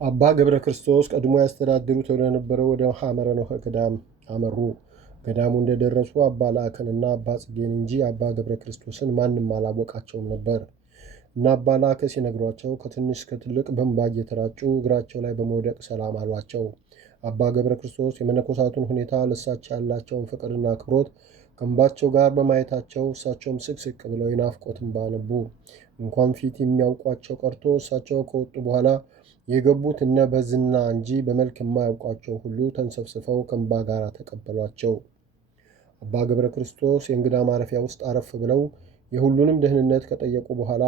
አባ ገብረ ክርስቶስ ቀድሞ ያስተዳድሩት ወደ ነበረው ወደ ሐመረ ኖህ ገዳም አመሩ። ገዳሙ እንደደረሱ አባ ላዕከንና አባ ጽጌን እንጂ አባ ገብረ ክርስቶስን ማንም አላወቃቸውም ነበር። እና አባ ላዕከ ሲነግሯቸው ከትንሽ እስከ ትልቅ በእንባ እየተራጩ እግራቸው ላይ በመውደቅ ሰላም አሏቸው። አባ ገብረ ክርስቶስ የመነኮሳቱን ሁኔታ ለእሳቸው ያላቸውን ፍቅርና አክብሮት ከእንባቸው ጋር በማየታቸው እሳቸውም ስቅስቅ ብለው የናፍቆት እንባ አነቡ። እንኳን ፊት የሚያውቋቸው ቀርቶ እሳቸው ከወጡ በኋላ የገቡት እነ በዝና እንጂ በመልክ የማያውቋቸው ሁሉ ተንሰፍስፈው ከእንባ ጋር ተቀበሏቸው። አባ ገብረ ክርስቶስ የእንግዳ ማረፊያ ውስጥ አረፍ ብለው የሁሉንም ደህንነት ከጠየቁ በኋላ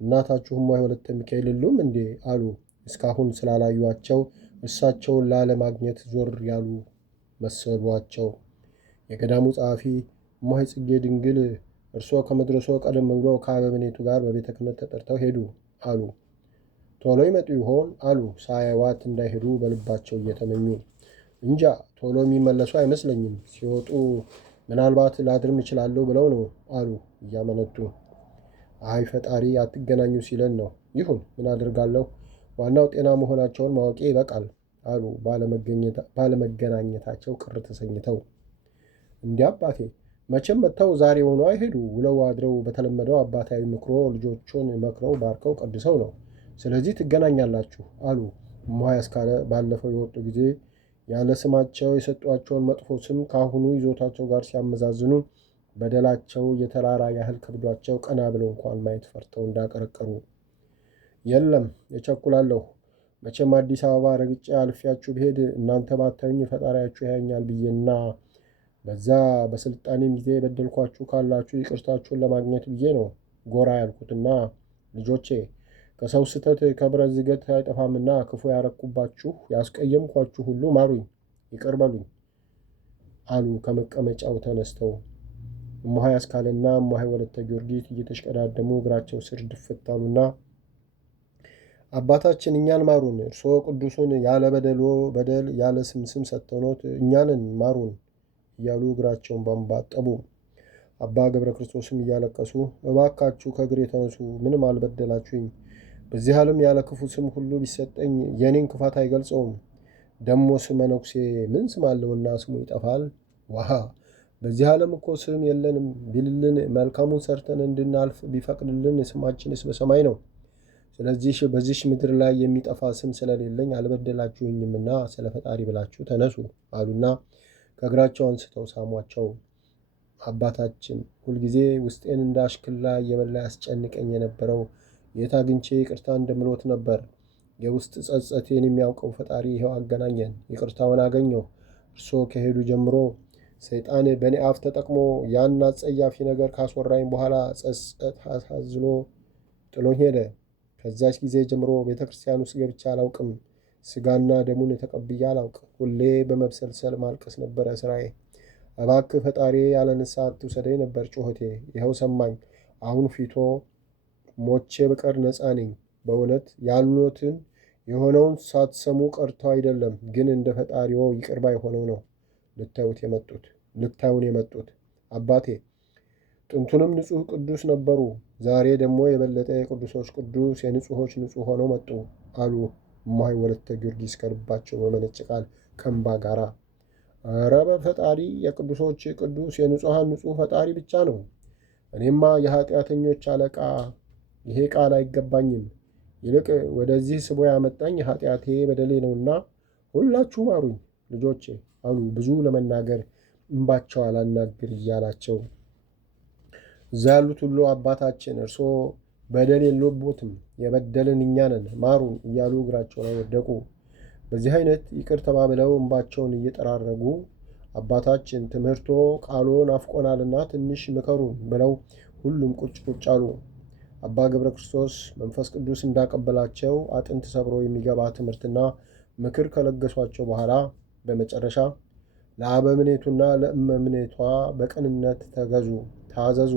እናታችሁም ወለተ ሚካኤል የሉም እንዴ አሉ። እስካሁን ስላላዩቸው እሳቸውን ላለማግኘት ዞር ያሉ መሰሏቸው። የገዳሙ ጸሐፊ እማሆይ ጽጌ ድንግል እርስዎ ከመድረሶ ቀደም ብሎ ከአበምኔቱ ጋር በቤተ ክህነት ተጠርተው ሄዱ አሉ። ቶሎ ይመጡ ይሆን አሉ ሳያዋት እንዳይሄዱ በልባቸው እየተመኙ። እንጃ ቶሎ የሚመለሱ አይመስለኝም፣ ሲወጡ ምናልባት ላድርም እችላለሁ ብለው ነው አሉ እያመነቱ። አይ ፈጣሪ አትገናኙ ሲለን ነው። ይሁን ምን አድርጋለሁ፣ ዋናው ጤና መሆናቸውን ማወቄ ይበቃል አሉ ባለመገናኘታቸው ቅር ተሰኝተው። እንዲህ አባቴ መቼም መጥተው ዛሬ ሆኖ አይሄዱ፣ ውለው አድረው በተለመደው አባታዊ ምክሮ ልጆቹን መክረው ባርከው ቀድሰው ነው። ስለዚህ ትገናኛላችሁ አሉ እማሆይ አስካለ ባለፈው የወጡ ጊዜ ያለ ስማቸው የሰጧቸውን መጥፎ ስም ከአሁኑ ይዞታቸው ጋር ሲያመዛዝኑ በደላቸው የተራራ ያህል ከብዷቸው ቀና ብለው እንኳን ማየት ፈርተው እንዳቀረቀሩ። የለም እቸኩላለሁ፣ መቼም አዲስ አበባ ረግጬ አልፊያችሁ ብሄድ እናንተ ባታዩኝ ፈጣሪያችሁ ያየኛል ብዬና በዛ በስልጣኔም ጊዜ የበደልኳችሁ ካላችሁ ይቅርታችሁን ለማግኘት ብዬ ነው ጎራ ያልኩትና ልጆቼ ከሰው ስተት ከብረት ዝገት አይጠፋምና ክፉ ያረኩባችሁ ያስቀየምኳችሁ ሁሉ ማሩኝ፣ ይቅር በሉኝ አሉ ከመቀመጫው ተነስተው። እማሆይ አስካለና እማሆይ ወለተ ጊዮርጊስ እየተሽቀዳደሙ እግራቸው ስር ድፍት አሉና አባታችን እኛን ማሩን፣ እርስዎ ቅዱሱን ያለ በደሎ በደል ያለ ስም ሰጥተውኖት እኛንን ማሩን እያሉ እግራቸውን በእንባ አጠቡ። አባ ገብረ ክርስቶስም እያለቀሱ እባካችሁ ከእግሬ የተነሱ፣ ምንም አልበደላችሁኝ። በዚህ ዓለም ያለ ክፉ ስም ሁሉ ቢሰጠኝ የኔን ክፋት አይገልጸውም። ደሞስ መነኩሴ ምን ስም አለውና ስሙ ይጠፋል? ዋሃ በዚህ ዓለም እኮ ስም የለንም ቢልልን መልካሙን ሰርተን እንድናልፍ ቢፈቅድልን ስማችንስ በሰማይ ነው። ስለዚህ በዚሽ ምድር ላይ የሚጠፋ ስም ስለሌለኝ አልበደላችሁኝምና ስለ ፈጣሪ ብላችሁ ተነሱ አሉና ከእግራቸው አንስተው ሳሟቸው። አባታችን ሁልጊዜ ውስጤን እንደ አሽክላ እየበላ ያስጨንቀኝ የነበረው የት አግኝቼ ይቅርታ እንደምሎት ነበር። የውስጥ ጸጸቴን የሚያውቀው ፈጣሪ ይኸው አገናኘን፣ ይቅርታውን አገኘሁ። እርስዎ ከሄዱ ጀምሮ ሰይጣን በእኔ አፍ ተጠቅሞ ያን አጸያፊ ነገር ካስወራኝ በኋላ ጸጸት አሳዝሎ ጥሎኝ ሄደ። ከዛች ጊዜ ጀምሮ ቤተ ክርስቲያን ውስጥ ገብቼ አላውቅም። ስጋና ደሙን ተቀብዬ አላውቅ። ሁሌ በመብሰልሰል ማልቀስ ነበረ ስራዬ። እባክህ ፈጣሪ ያለ ንስሐ አትውሰደኝ ነበር ጩኸቴ። ይኸው ሰማኝ። አሁን ፊቶ ሞቼ በቀር ነፃ ነኝ። በእውነት ያልኖትን የሆነውን ሳትሰሙ ቀርተው አይደለም፣ ግን እንደ ፈጣሪዎ ይቅር ባይ ሆነው ነው ልታዩን የመጡት። አባቴ ጥንቱንም ንጹሕ ቅዱስ ነበሩ፣ ዛሬ ደግሞ የበለጠ የቅዱሶች ቅዱስ የንጹሖች ንጹሕ ሆነው መጡ አሉ እማሆይ ወለተ ጊዮርጊስ ከልባቸው በመነጨ ቃል ከእንባ ጋራ። ኧረ በፈጣሪ የቅዱሶች ቅዱስ የንጹሐን ንጹሕ ፈጣሪ ብቻ ነው። እኔማ የኃጢአተኞች አለቃ፣ ይሄ ቃል አይገባኝም። ይልቅ ወደዚህ ስቦ ያመጣኝ ኃጢአቴ በደሌ ነውና ሁላችሁ ማሩኝ ልጆቼ አሉ ብዙ ለመናገር እንባቸው አላናግር እያላቸው። እዛ ያሉት ሁሉ አባታችን እርስዎ በደል የለቦትም፣ የበደልን እኛ ነን፣ ማሩን እያሉ እግራቸው ላይ ወደቁ። በዚህ አይነት ይቅር ተባብለው እንባቸውን እየጠራረጉ አባታችን ትምህርቶ ቃሎ ናፍቆናልና ትንሽ ምከሩን ብለው ሁሉም ቁጭ ቁጭ አሉ። አባ ገብረ ክርስቶስ መንፈስ ቅዱስ እንዳቀበላቸው አጥንት ሰብሮ የሚገባ ትምህርትና ምክር ከለገሷቸው በኋላ በመጨረሻ ለአበምኔቱና ለእመምኔቷ በቅንነት ታዘዙ።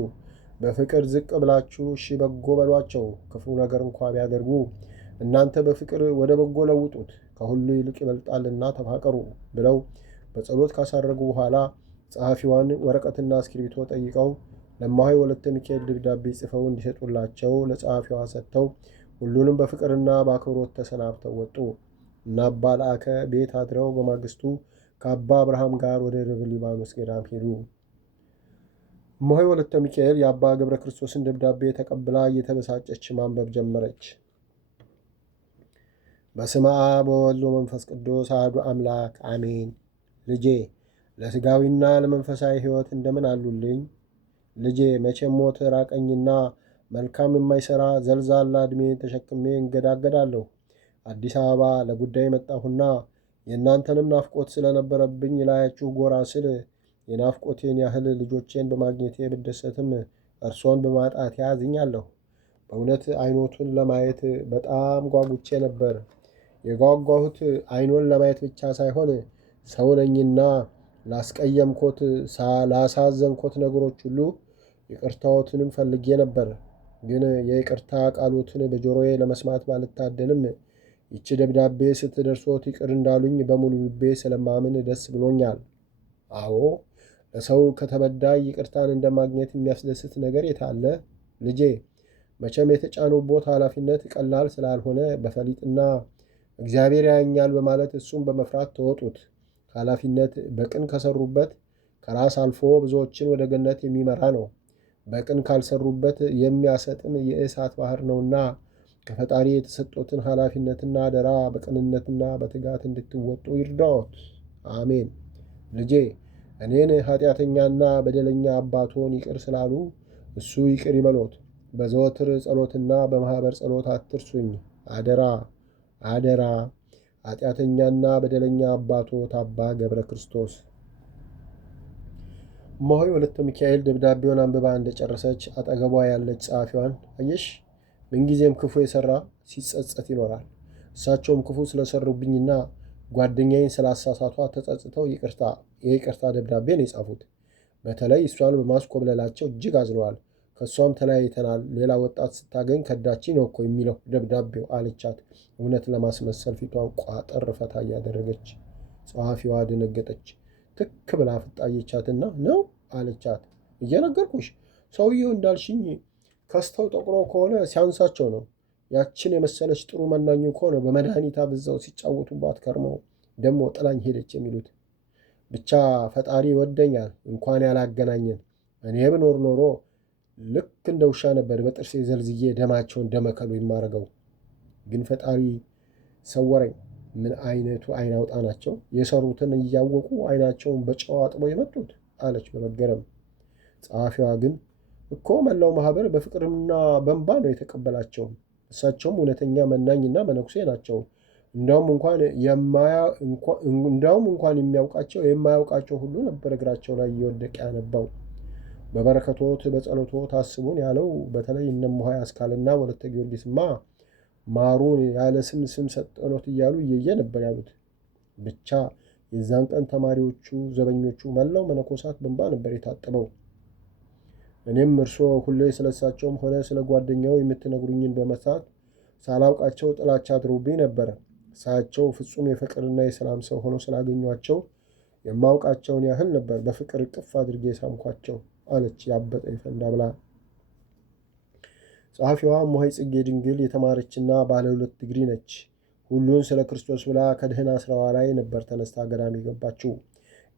በፍቅር ዝቅ ብላችሁ እሺ በጎ በሏቸው። ክፉ ነገር እንኳ ቢያደርጉ እናንተ በፍቅር ወደ በጎ ለውጡት፣ ከሁሉ ይልቅ ይበልጣልና ተፋቀሩ ብለው በጸሎት ካሳረጉ በኋላ ጸሐፊዋን ወረቀትና እስክሪብቶ ጠይቀው ለእማሆይ ወለተ ሚካኤል ደብዳቤ ጽፈው እንዲሰጡላቸው ለጸሐፊዋ ሰጥተው ሁሉንም በፍቅርና በአክብሮት ተሰናብተው ወጡ እና አባ ለአከ ቤት አድረው በማግስቱ ከአባ አብርሃም ጋር ወደ ደብረ ሊባኖስ ገዳም ሄዱ። እማሆይ ወለተ ሚካኤል የአባ ገብረ ክርስቶስን ደብዳቤ ተቀብላ እየተበሳጨች ማንበብ ጀመረች። በስመ አብ ወወልድ ወመንፈስ ቅዱስ አሐዱ አምላክ አሜን። ልጄ ለሥጋዊና ለመንፈሳዊ ሕይወት እንደምን አሉልኝ? ልጄ መቼም ሞት ራቀኝና መልካም የማይሠራ ዘልዛላ ዕድሜን ተሸክሜ እንገዳገዳለሁ። አዲስ አበባ ለጉዳይ መጣሁና የእናንተንም ናፍቆት ስለነበረብኝ ላያችሁ ጎራ ስል የናፍቆቴን ያህል ልጆቼን በማግኘቴ ብደሰትም እርሶን በማጣት ያዝኛለሁ። በእውነት ዓይኖቱን ለማየት በጣም ጓጉቼ ነበር። የጓጓሁት ዓይኖን ለማየት ብቻ ሳይሆን ሰው ነኝና ላስቀየምኮት፣ ላሳዘንኮት ነገሮች ሁሉ ይቅርታዎትንም ፈልጌ ነበር። ግን የይቅርታ ቃሎትን በጆሮዬ ለመስማት ባልታደልም ይቺ ደብዳቤ ስትደርሶት ይቅር እንዳሉኝ በሙሉ ልቤ ስለማምን ደስ ብሎኛል። አዎ ለሰው ከተበዳይ ይቅርታን እንደማግኘት የሚያስደስት ነገር የታለ? ልጄ መቼም የተጫኑቦት ኃላፊነት ቀላል ስላልሆነ በፈሊጥና እግዚአብሔር ያየኛል በማለት እሱም በመፍራት ተወጡት። ኃላፊነት በቅን ከሰሩበት ከራስ አልፎ ብዙዎችን ወደ ገነት የሚመራ ነው። በቅን ካልሰሩበት የሚያሰጥም የእሳት ባህር ነውና ከፈጣሪ የተሰጦትን ኃላፊነትና አደራ በቅንነትና በትጋት እንድትወጡ ይርዳዎት። አሜን። ልጄ እኔን ኃጢአተኛና በደለኛ አባቶን ይቅር ስላሉ እሱ ይቅር ይበሎት። በዘወትር ጸሎትና በማኅበር ጸሎት አትርሱኝ። አደራ አደራ። ኃጢአተኛና በደለኛ አባቶት አባ ገብረ ክርስቶስ። እማሆይ ወለተ ሚካኤል ደብዳቤውን አንብባ እንደጨረሰች አጠገቧ ያለች ጸሐፊዋን አየሽ፣ ምንጊዜም ክፉ የሠራ ሲጸጸት ይኖራል። እሳቸውም ክፉ ስለሰሩብኝና ጓደኛዬን ስላሳሳቷ ተጸጽተው የይቅርታ ደብዳቤ ነው የጻፉት። በተለይ እሷን በማስኮብለላቸው እጅግ አዝነዋል። ከእሷም ተለያይተናል፣ ሌላ ወጣት ስታገኝ ከዳችኝ ነው እኮ የሚለው ደብዳቤው አለቻት። እውነት ለማስመሰል ፊቷን ቋጠር ፈታ እያደረገች ጸሐፊዋ ደነገጠች። ትክ ብላ ፍጣየቻትና ነው አለቻት። እየነገርኩሽ ሰውየው እንዳልሽኝ ከስተው ጠቁሮ ከሆነ ሲያንሳቸው ነው። ያችን የመሰለች ጥሩ መናኙ ከሆነ በመድኃኒት አብዛው ሲጫወቱባት ከርመው ደግሞ ጥላኝ ሄደች የሚሉት። ብቻ ፈጣሪ ይወደኛል እንኳን ያላገናኘን። እኔ ብኖር ኖሮ ልክ እንደ ውሻ ነበር በጥርሴ ዘልዝዬ ደማቸውን ደመከሉ የማረገው። ግን ፈጣሪ ሰወረኝ። ምን አይነቱ አይን አውጣ ናቸው! የሰሩትን እያወቁ አይናቸውን በጨው አጥበው የመጡት አለች በመገረም። ጸሐፊዋ ግን እኮ መላው ማህበር በፍቅርና በእንባ ነው የተቀበላቸው። እሳቸውም እውነተኛ መናኝና መነኩሴ ናቸው። እንዳውም እንኳን የሚያውቃቸው የማያውቃቸው ሁሉ ነበር እግራቸው ላይ እየወደቀ ያነባው። በበረከቶት በጸሎቶት አስቡን ያለው በተለይ እነ እማሆይ አስካልና ወለተ ጊዮርጊስማ ማሩን ያለ ስም ሰጠኖት እያሉ እየየ ነበር ያሉት። ብቻ የዛን ቀን ተማሪዎቹ፣ ዘበኞቹ፣ መላው መነኮሳት በእንባ ነበር የታጠበው። እኔም እርስዎ ሁሌ ስለሳቸውም ሆነ ስለ ጓደኛው የምትነግሩኝን በመሳት ሳላውቃቸው ጥላቻ አድሮብኝ ነበረ። እሳቸው ፍጹም የፍቅርና የሰላም ሰው ሆኖ ስላገኟቸው የማውቃቸውን ያህል ነበር በፍቅር እቅፍ አድርጌ ሳምኳቸው አለች ያበጠ ይፈንዳ ብላ። ጸሐፊዋ እማሆይ ጽጌ ድንግል የተማረችና ባለ 2 ዲግሪ ነች። ሁሉን ስለ ክርስቶስ ብላ ከደህና ስራዋ ላይ ነበር ተነስታ ገዳም የገባችው።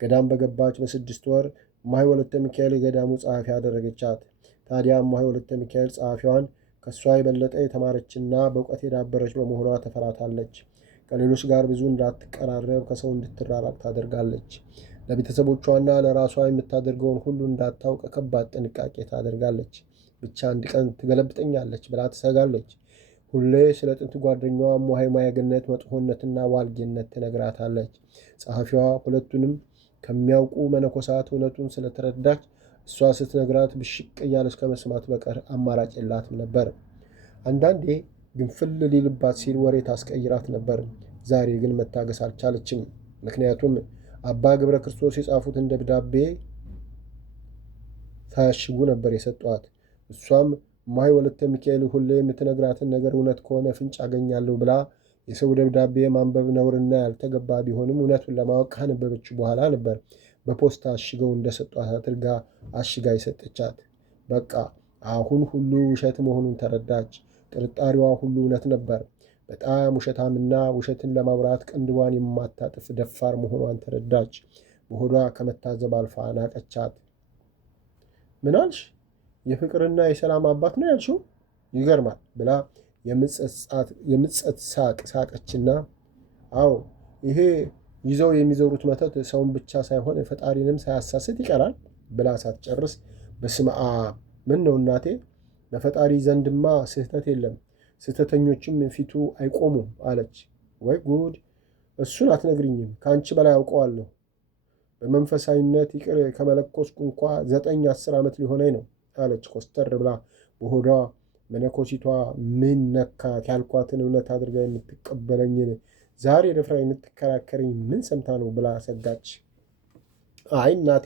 ገዳም በገባች በ6 ወር እማሆይ ወለተ ሚካኤል የገዳሙ ጸሐፊ ያደረገቻት። ታዲያ እማሆይ ወለተ ሚካኤል ጸሐፊዋን ከእሷ የበለጠ የተማረችና በእውቀት የዳበረች በመሆኗ ተፈራታለች። ከሌሎች ጋር ብዙ እንዳትቀራረብ፣ ከሰው እንድትራራቅ ታደርጋለች። ለቤተሰቦቿና ለራሷ የምታደርገውን ሁሉ እንዳታውቅ ከባድ ጥንቃቄ ታደርጋለች። ብቻ አንድ ቀን ትገለብጠኛለች ብላ ትሰጋለች። ሁሌ ስለ ጥንት ጓደኛዋ እማሆይ ማየገነት መጥፎነትና ዋልጌነት ትነግራታለች። ጸሐፊዋ ሁለቱንም ከሚያውቁ መነኮሳት እውነቱን ስለተረዳች እሷ ስትነግራት ብሽቅ እያለች ከመስማት በቀር አማራጭ የላትም ነበር። አንዳንዴ ግንፍል ሊልባት ሲል ወሬ ታስቀይራት ነበር። ዛሬ ግን መታገስ አልቻለችም። ምክንያቱም አባ ገብረ ክርስቶስ የጻፉትን ደብዳቤ ሳያሽጉ ነበር የሰጧት። እሷም እማሆይ ወለተ ሚካኤል ሁሌ የምትነግራትን ነገር እውነት ከሆነ ፍንጭ አገኛለሁ ብላ የሰው ደብዳቤ ማንበብ ነውርና ያልተገባ ቢሆንም እውነቱን ለማወቅ ካነበበችው በኋላ ነበር በፖስታ አሽገው እንደሰጧት አድርጋ አሽጋ የሰጠቻት። በቃ አሁን ሁሉ ውሸት መሆኑን ተረዳች። ጥርጣሬዋ ሁሉ እውነት ነበር። በጣም ውሸታምና ውሸትን ለማውራት ቅንድቧን የማታጥፍ ደፋር መሆኗን ተረዳች። በሆዷ ከመታዘብ አልፋ ናቀቻት። ምን አልሽ? የፍቅርና የሰላም አባት ነው ያልሽው? ይገርማል ብላ የምጸት ሳቅ ሳቀችና፣ አዎ ይሄ ይዘው የሚዞሩት መተት ሰውን ብቻ ሳይሆን ፈጣሪንም ሳያሳስት ይቀራል ብላ ሳትጨርስ፣ በስመ አብ! ምን ነው እናቴ፣ በፈጣሪ ዘንድማ ስህተት የለም፣ ስህተተኞችም ፊቱ አይቆሙም አለች። ወይ ጉድ! እሱን አትነግሪኝም? ከአንቺ በላይ አውቀዋለሁ። በመንፈሳዊነት ይቅር ከመለኮስኩ እንኳ 9-10 ዓመት ሊሆነኝ ነው አለች ኮስተር ብላ። በሆዷ መነኮሲቷ ምን ነካት ያልኳትን እውነት አድርጋ የምትቀበለኝን ዛሬ ደፍራ የምትከራከረኝ ምን ሰምታ ነው ብላ ሰጋች። አይ እናቴ፣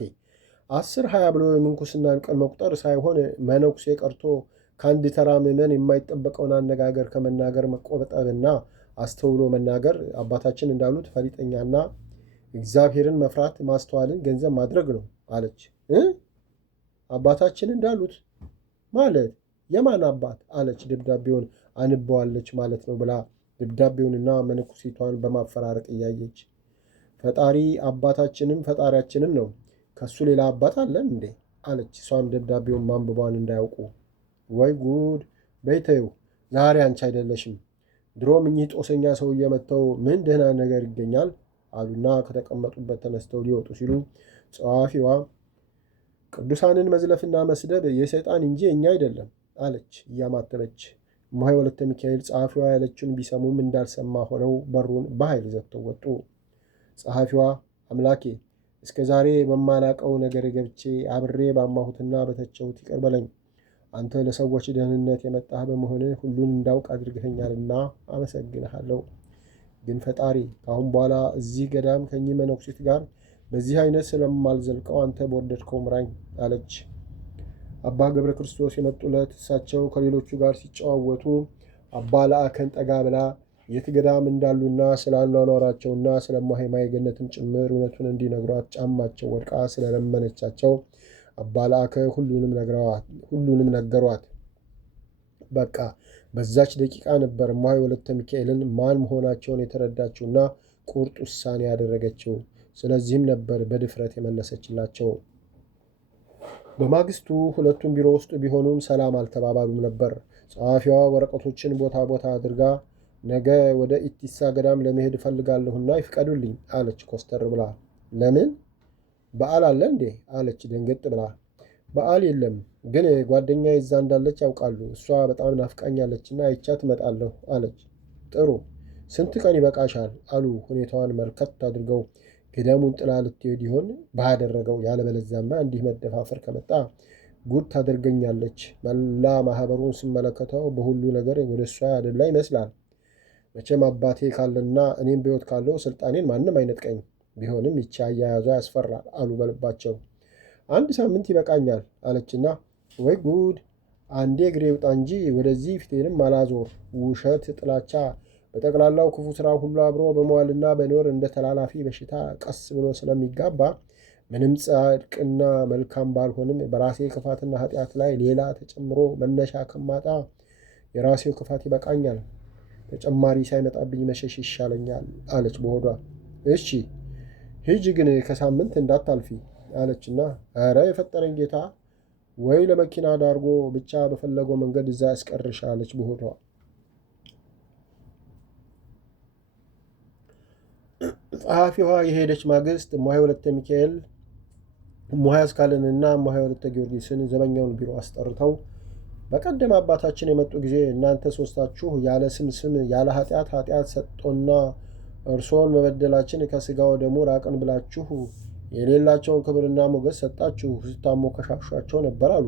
10-20 ብሎ የምንኩስናን ቀን መቁጠር ሳይሆን መነኩሴ ቀርቶ ከአንድ ተራ ምዕመን የማይጠበቀውን አነጋገር ከመናገር መቆጠብና አስተውሎ መናገር አባታችን እንዳሉት ፈሊጠኛና እግዚአብሔርን መፍራት ማስተዋልን ገንዘብ ማድረግ ነው አለች። አባታችን እንዳሉት ማለት የማን አባት አለች። ደብዳቤውን አንበዋለች ማለት ነው ብላ ደብዳቤውንና መነኩሲቷን በማፈራረቅ እያየች፣ ፈጣሪ አባታችንም ፈጣሪያችንም ነው፣ ከሱ ሌላ አባት አለን እንዴ አለች። እሷም ደብዳቤውን ማንበቧን እንዳያውቁ። ወይ ጉድ! በይተዩ ዛሬ አንቺ አይደለሽም። ድሮም እኚህ ጦሰኛ ሰውዬ መጥተው ምን ደህና ነገር ይገኛል አሉና ከተቀመጡበት ተነስተው ሊወጡ ሲሉ ጸሐፊዋ ቅዱሳንን መዝለፍና መስደብ የሰይጣን እንጂ እኛ አይደለም አለች እያማተበች። እማሆይ ወለተ ሚካኤል ጸሐፊዋ ያለችውን ቢሰሙም እንዳልሰማ ሆነው በሩን በኃይል ዘግተው ወጡ። ጸሐፊዋ አምላኬ እስከ ዛሬ በማላቀው ነገር ገብቼ አብሬ ባማሁትና በተቸሁት ይቅር በለኝ። አንተ ለሰዎች ደህንነት የመጣህ በመሆንህ ሁሉን እንዳውቅ አድርገኸኛልና አመሰግንሃለሁ። ግን ፈጣሪ ከአሁን በኋላ እዚህ ገዳም ከኚህ መነኩሴት ጋር በዚህ አይነት ስለማልዘልቀው አንተ በወደድከው ምራኝ አለች። አባ ገብረ ክርስቶስ የመጡለት እሳቸው ከሌሎቹ ጋር ሲጨዋወቱ አባ ለአከን ጠጋ ብላ የት ገዳም እንዳሉና ስለ አኗኗራቸውና ስለ እማሆይ ማየገነትም ጭምር እውነቱን እንዲነግሯት ጫማቸው ወድቃ ስለለመነቻቸው አባ ለአከ ሁሉንም ነገሯት። በቃ በዛች ደቂቃ ነበር እማሆይ ወለተ ሚካኤልን ማን መሆናቸውን የተረዳችውና ቁርጥ ውሳኔ ያደረገችው። ስለዚህም ነበር በድፍረት የመለሰችላቸው። በማግስቱ ሁለቱም ቢሮ ውስጥ ቢሆኑም ሰላም አልተባባሉም ነበር። ጸሐፊዋ ወረቀቶችን ቦታ ቦታ አድርጋ ነገ ወደ ኢቲሳ ገዳም ለመሄድ እፈልጋለሁና ይፍቀዱልኝ አለች ኮስተር ብላ። ለምን? በዓል አለ እንዴ አለች ደንገጥ ብላ። በዓል የለም፣ ግን ጓደኛ ይዛ እንዳለች ያውቃሉ። እሷ በጣም ናፍቃኛለችና አይቻት እመጣለሁ አለች። ጥሩ፣ ስንት ቀን ይበቃሻል አሉ ሁኔታዋን መልከት አድርገው። ገዳሙን ጥላ ልትሄድ ይሆን ባደረገው? ያለበለዚያማ እንዲህ መደፋፈር ከመጣ ጉድ ታደርገኛለች። መላ ማህበሩን ስመለከተው በሁሉ ነገር ወደ እሷ ያደላ ይመስላል። መቼም አባቴ ካለና እኔም በሕይወት ካለው ስልጣኔን ማንም አይነጥቀኝ። ቢሆንም ይቺ አያያዟ ያስፈራል አሉ በልባቸው። 1 ሳምንት ይበቃኛል አለችና፣ ወይ ጉድ! አንዴ እግሬ ውጣ እንጂ ወደዚህ ፊቴንም አላዞር። ውሸት፣ ጥላቻ፣ በጠቅላላው ክፉ ስራ ሁሉ አብሮ በመዋልና በኖር እንደ ተላላፊ በሽታ ቀስ ብሎ ስለሚጋባ ምንም ጻድቅና መልካም ባልሆንም በራሴ ክፋትና ኃጢአት ላይ ሌላ ተጨምሮ መነሻ ከማጣ የራሴው ክፋት ይበቃኛል። ተጨማሪ ሳይመጣብኝ መሸሽ ይሻለኛል አለች በሆዷ። እሺ ሂጂ፣ ግን ከሳምንት እንዳታልፊ አለችና፣ ኧረ የፈጠረኝ ጌታ ወይ ለመኪና ዳርጎ ብቻ በፈለገው መንገድ እዛ ያስቀርሽ አለች በሆዷ። ጸሐፊዋ የሄደች ማግስት እማሆይ ወለተ ሚካኤል እማሆይ አስካልንና እማሆይ ወለተ ጊዮርጊስን ዘበኛውን ቢሮ አስጠርተው በቀደም አባታችን የመጡ ጊዜ እናንተ ሶስታችሁ ያለ ስም ያለ ኃጢአት ሰጥቶና እርሶን መበደላችን ከስጋው ደሙ ራቅን ብላችሁ የሌላቸውን ክብርና ሞገስ ሰጣችሁ ስታሞካሿቸው ነበር አሉ።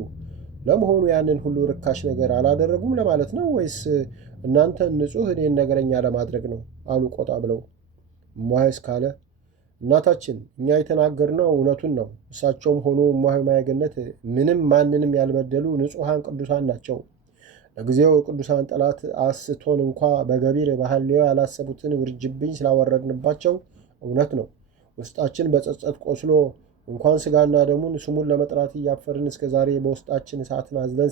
ለመሆኑ ያንን ሁሉ ርካሽ ነገር አላደረጉም ለማለት ነው ወይስ እናንተን ንጹሕ እኔን ነገረኛ ለማድረግ ነው አሉ ቆጣ ብለው። እማሆይ አስካለ እናታችን እኛ የተናገርነው እውነቱን ነው። እሳቸውም ሆኑ እማሆይ ማየገነት ምንም ማንንም ያልበደሉ ንጹሐን ቅዱሳን ናቸው። ለጊዜው ቅዱሳን ጠላት አስቶን እንኳ በገቢር ባህልዮ ያላሰቡትን ውርጅብኝ ስላወረድንባቸው እውነት ነው ውስጣችን በጸጸት ቆስሎ እንኳን ስጋና ደሙን ስሙን ለመጥራት እያፈርን እስከ ዛሬ በውስጣችን እሳትን አዝለን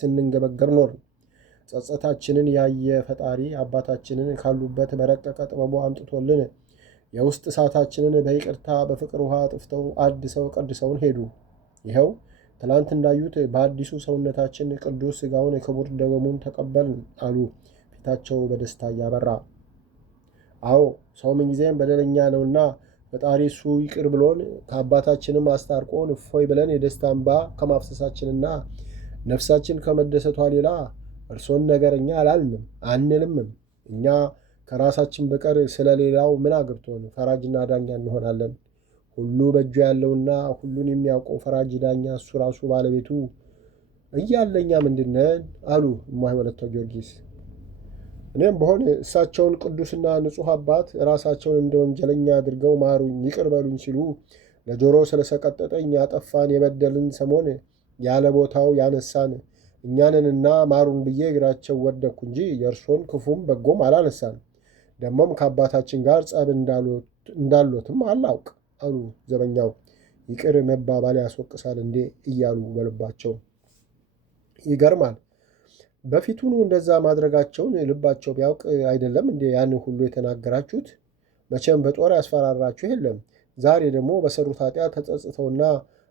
ስንንገበገብ ኖርን። ጸጸታችንን ያየ ፈጣሪ አባታችንን ካሉበት በረቀቀ ጥበቡ አምጥቶልን የውስጥ እሳታችንን በይቅርታ በፍቅር ውሃ አጥፍተው አድሰው ቀድሰውን ሄዱ። ይኸው ትላንት እንዳዩት በአዲሱ ሰውነታችን ቅዱስ ሥጋውን ክቡር ደሙን ተቀበልን አሉ፣ ፊታቸው በደስታ እያበራ። አዎ ሰው ምንጊዜም በደለኛ ነውና ፈጣሪ እሱ ይቅር ብሎን ከአባታችንም አስታርቆን እፎይ ብለን የደስታ እንባ ከማፍሰሳችንና ነፍሳችን ከመደሰቷ ሌላ እርሶን ነገረኛ አላልንም አንልምም። እኛ ከራሳችን በቀር ስለ ሌላው ምን አግብቶን ፈራጅና ዳኛ እንሆናለን? ሁሉ በእጁ ያለውና ሁሉን የሚያውቀው ፈራጅ ዳኛ እሱ ራሱ ባለቤቱ እያለ እኛ ምንድነን? አሉ እማሆይ ወለተ ጊዮርጊስ። እኔም በሆን እሳቸውን ቅዱስና ንጹሕ አባት ራሳቸውን እንደ ወንጀለኛ አድርገው ማሩኝ ይቅር በሉኝ ሲሉ ለጆሮ ስለሰቀጠጠኝ ያጠፋን የበደልን ሰሞን ያለ ቦታው ያነሳን እኛንንና ማሩን ብዬ እግራቸው ወደቅኩ እንጂ የእርሶን ክፉም በጎም አላነሳን። ደግሞም ከአባታችን ጋር ጸብ እንዳሎትም አላውቅ አሉ ዘበኛው። ይቅር መባባል ያስወቅሳል እንዴ እያሉ በልባቸው። ይገርማል። በፊቱኑ እንደዛ ማድረጋቸውን ልባቸው ቢያውቅ አይደለም እንዴ ያንን ሁሉ የተናገራችሁት? መቼም በጦር ያስፈራራችሁ የለም። ዛሬ ደግሞ በሰሩት ኃጢአት ተጸጽተውና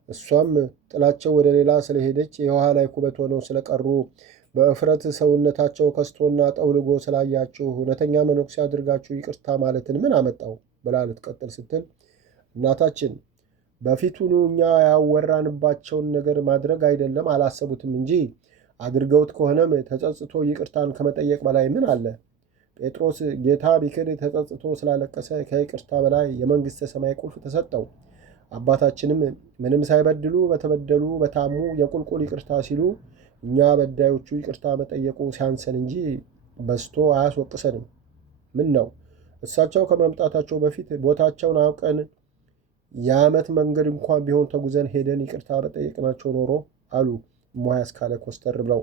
እሷም ጥላቸው ወደ ሌላ ስለሄደች የውሃ ላይ ኩበት ሆነው ስለቀሩ በእፍረት ሰውነታቸው ከስቶና ጠውልጎ ስላያችሁ እውነተኛ መነኩሴ አድርጋችሁ ይቅርታ ማለትን ምን አመጣው ብላ ልትቀጥል ስትል እናታችን በፊቱኑ እኛ ያወራንባቸውን ነገር ማድረግ አይደለም አላሰቡትም እንጂ አድርገውት ከሆነም ተጸጽቶ ይቅርታን ከመጠየቅ በላይ ምን አለ? ጴጥሮስ ጌታ ቢክድ ተጸጽቶ ስላለቀሰ ከይቅርታ በላይ የመንግሥተ ሰማይ ቁልፍ ተሰጠው። አባታችንም ምንም ሳይበድሉ በተበደሉ በታሙ የቁልቁል ይቅርታ ሲሉ እኛ በዳዮቹ ይቅርታ መጠየቁ ሲያንሰን እንጂ በስቶ አያስወቅሰንም። ምን ነው እሳቸው ከመምጣታቸው በፊት ቦታቸውን አውቀን የዓመት መንገድ እንኳን ቢሆን ተጉዘን ሄደን ይቅርታ በጠየቅናቸው ኖሮ አሉ እማሆይ አስካለ ኮስተር ብለው።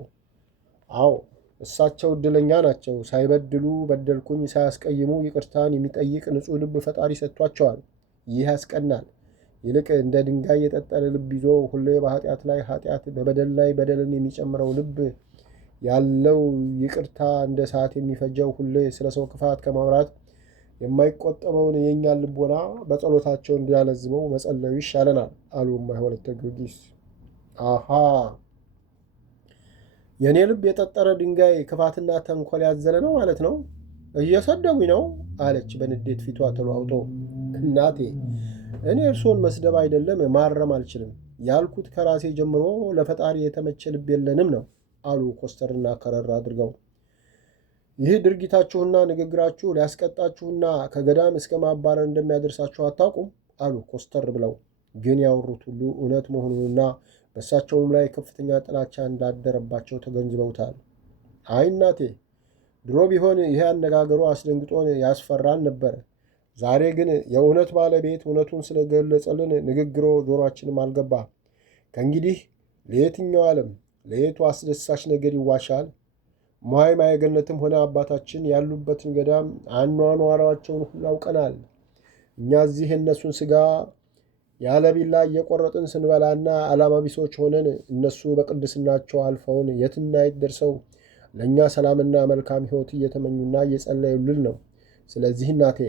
አዎ እሳቸው እድለኛ ናቸው። ሳይበድሉ በደልኩኝ ሳያስቀይሙ ይቅርታን የሚጠይቅ ንጹሕ ልብ ፈጣሪ ሰጥቷቸዋል። ይህ ያስቀናል። ይልቅ እንደ ድንጋይ የጠጠረ ልብ ይዞ ሁሌ በኃጢአት ላይ ኃጢአት በበደል ላይ በደልን የሚጨምረው ልብ ያለው ይቅርታ እንደ ሰዓት የሚፈጀው ሁሌ ስለ ሰው ክፋት ከማውራት የማይቆጠበውን የእኛን ልቦና በጸሎታቸው እንዲያለዝበው መጸለዩ ይሻለናል አሉ እማሆይ ወለተ ጊዮርጊስ። አሃ የእኔ ልብ የጠጠረ ድንጋይ ክፋትና ተንኮል ያዘለ ነው ማለት ነው? እየሰደቡኝ ነው አለች በንዴት ፊቷ ተለዋውጦ። እናቴ እኔ እርሶን መስደብ አይደለም ማረም አልችልም ያልኩት ከራሴ ጀምሮ ለፈጣሪ የተመቸ ልብ የለንም ነው አሉ ኮስተርና ከረር አድርገው። ይህ ድርጊታችሁና ንግግራችሁ ሊያስቀጣችሁና ከገዳም እስከ ማባረር እንደሚያደርሳችሁ አታውቁም አሉ ኮስተር ብለው። ግን ያወሩት ሁሉ እውነት መሆኑንና በእሳቸውም ላይ ከፍተኛ ጥላቻ እንዳደረባቸው ተገንዝበውታል። አይ እናቴ፣ ድሮ ቢሆን ይህ አነጋገሩ አስደንግጦን ያስፈራን ነበረ። ዛሬ ግን የእውነት ባለቤት እውነቱን ስለገለጸልን ንግግሮ ጆሮአችንም አልገባ። ከእንግዲህ ለየትኛው ዓለም ለየቱ አስደሳች ነገር ይዋሻል? እማሆይ ማየገነትም ሆነ አባታችን ያሉበትን ገዳም አኗኗራቸውን ሁሉ አውቀናል። እኛ እዚህ የእነሱን ሥጋ ያለ ቢላ እየቆረጥን ስንበላና ዓላማ ቢሶች ሆነን እነሱ በቅድስናቸው አልፈውን የትና የት ደርሰው ለእኛ ሰላምና መልካም ሕይወት እየተመኙና እየጸለዩልን ነው። ስለዚህ እናቴ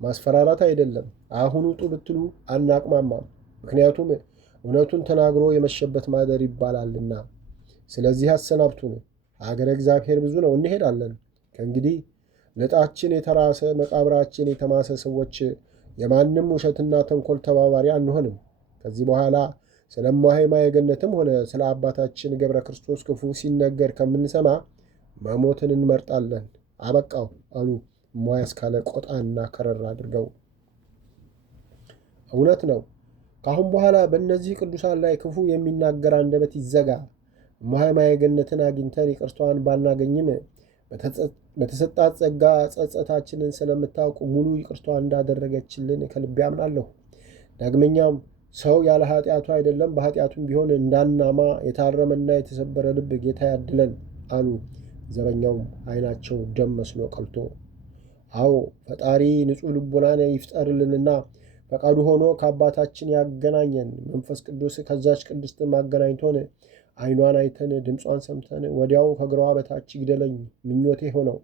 ማስፈራራት አይደለም፣ አሁን ውጡ ብትሉ አናቅማማም። ምክንያቱም እውነቱን ተናግሮ የመሸበት ማደር ይባላልና። ስለዚህ አሰናብቱን። ሀገረ እግዚአብሔር ብዙ ነው፣ እንሄዳለን። ከእንግዲህ ልጣችን የተራሰ መቃብራችን የተማሰ ሰዎች የማንም ውሸትና ተንኮል ተባባሪ አንሆንም። ከዚህ በኋላ ስለ እማሆይ ማየገነትም ሆነ ስለ አባታችን ገብረ ክርስቶስ ክፉ ሲነገር ከምንሰማ መሞትን እንመርጣለን። አበቃው አሉ እማሆይ አስካለ ቆጣና ከረር አድርገው። እውነት ነው። ከአሁን በኋላ በእነዚህ ቅዱሳን ላይ ክፉ የሚናገር አንደበት ይዘጋ። እማሆይ ማየገነትን አግኝተን ይቅርታዋን ባናገኝም በተሰጣት ጸጋ ጸጸታችንን ስለምታውቅ ሙሉ ይቅርቷ እንዳደረገችልን ከልቤ አምናለሁ። ዳግመኛም ሰው ያለ ኃጢአቱ አይደለም በኃጢአቱም ቢሆን እንዳናማ የታረመና የተሰበረ ልብ ጌታ ያድለን አሉ ዘበኛውም ዓይናቸው ደም መስሎ ቀልቶ። አዎ ፈጣሪ ንጹሕ ልቦናን ይፍጠርልንና ፈቃዱ ሆኖ ከአባታችን ያገናኘን። መንፈስ ቅዱስ ከዛች ቅድስትም አገናኝቶን ዓይኗን አይተን ድምጿን ሰምተን ወዲያው ከእግሯ በታች ይግደለኝ ምኞቴ ሆነው።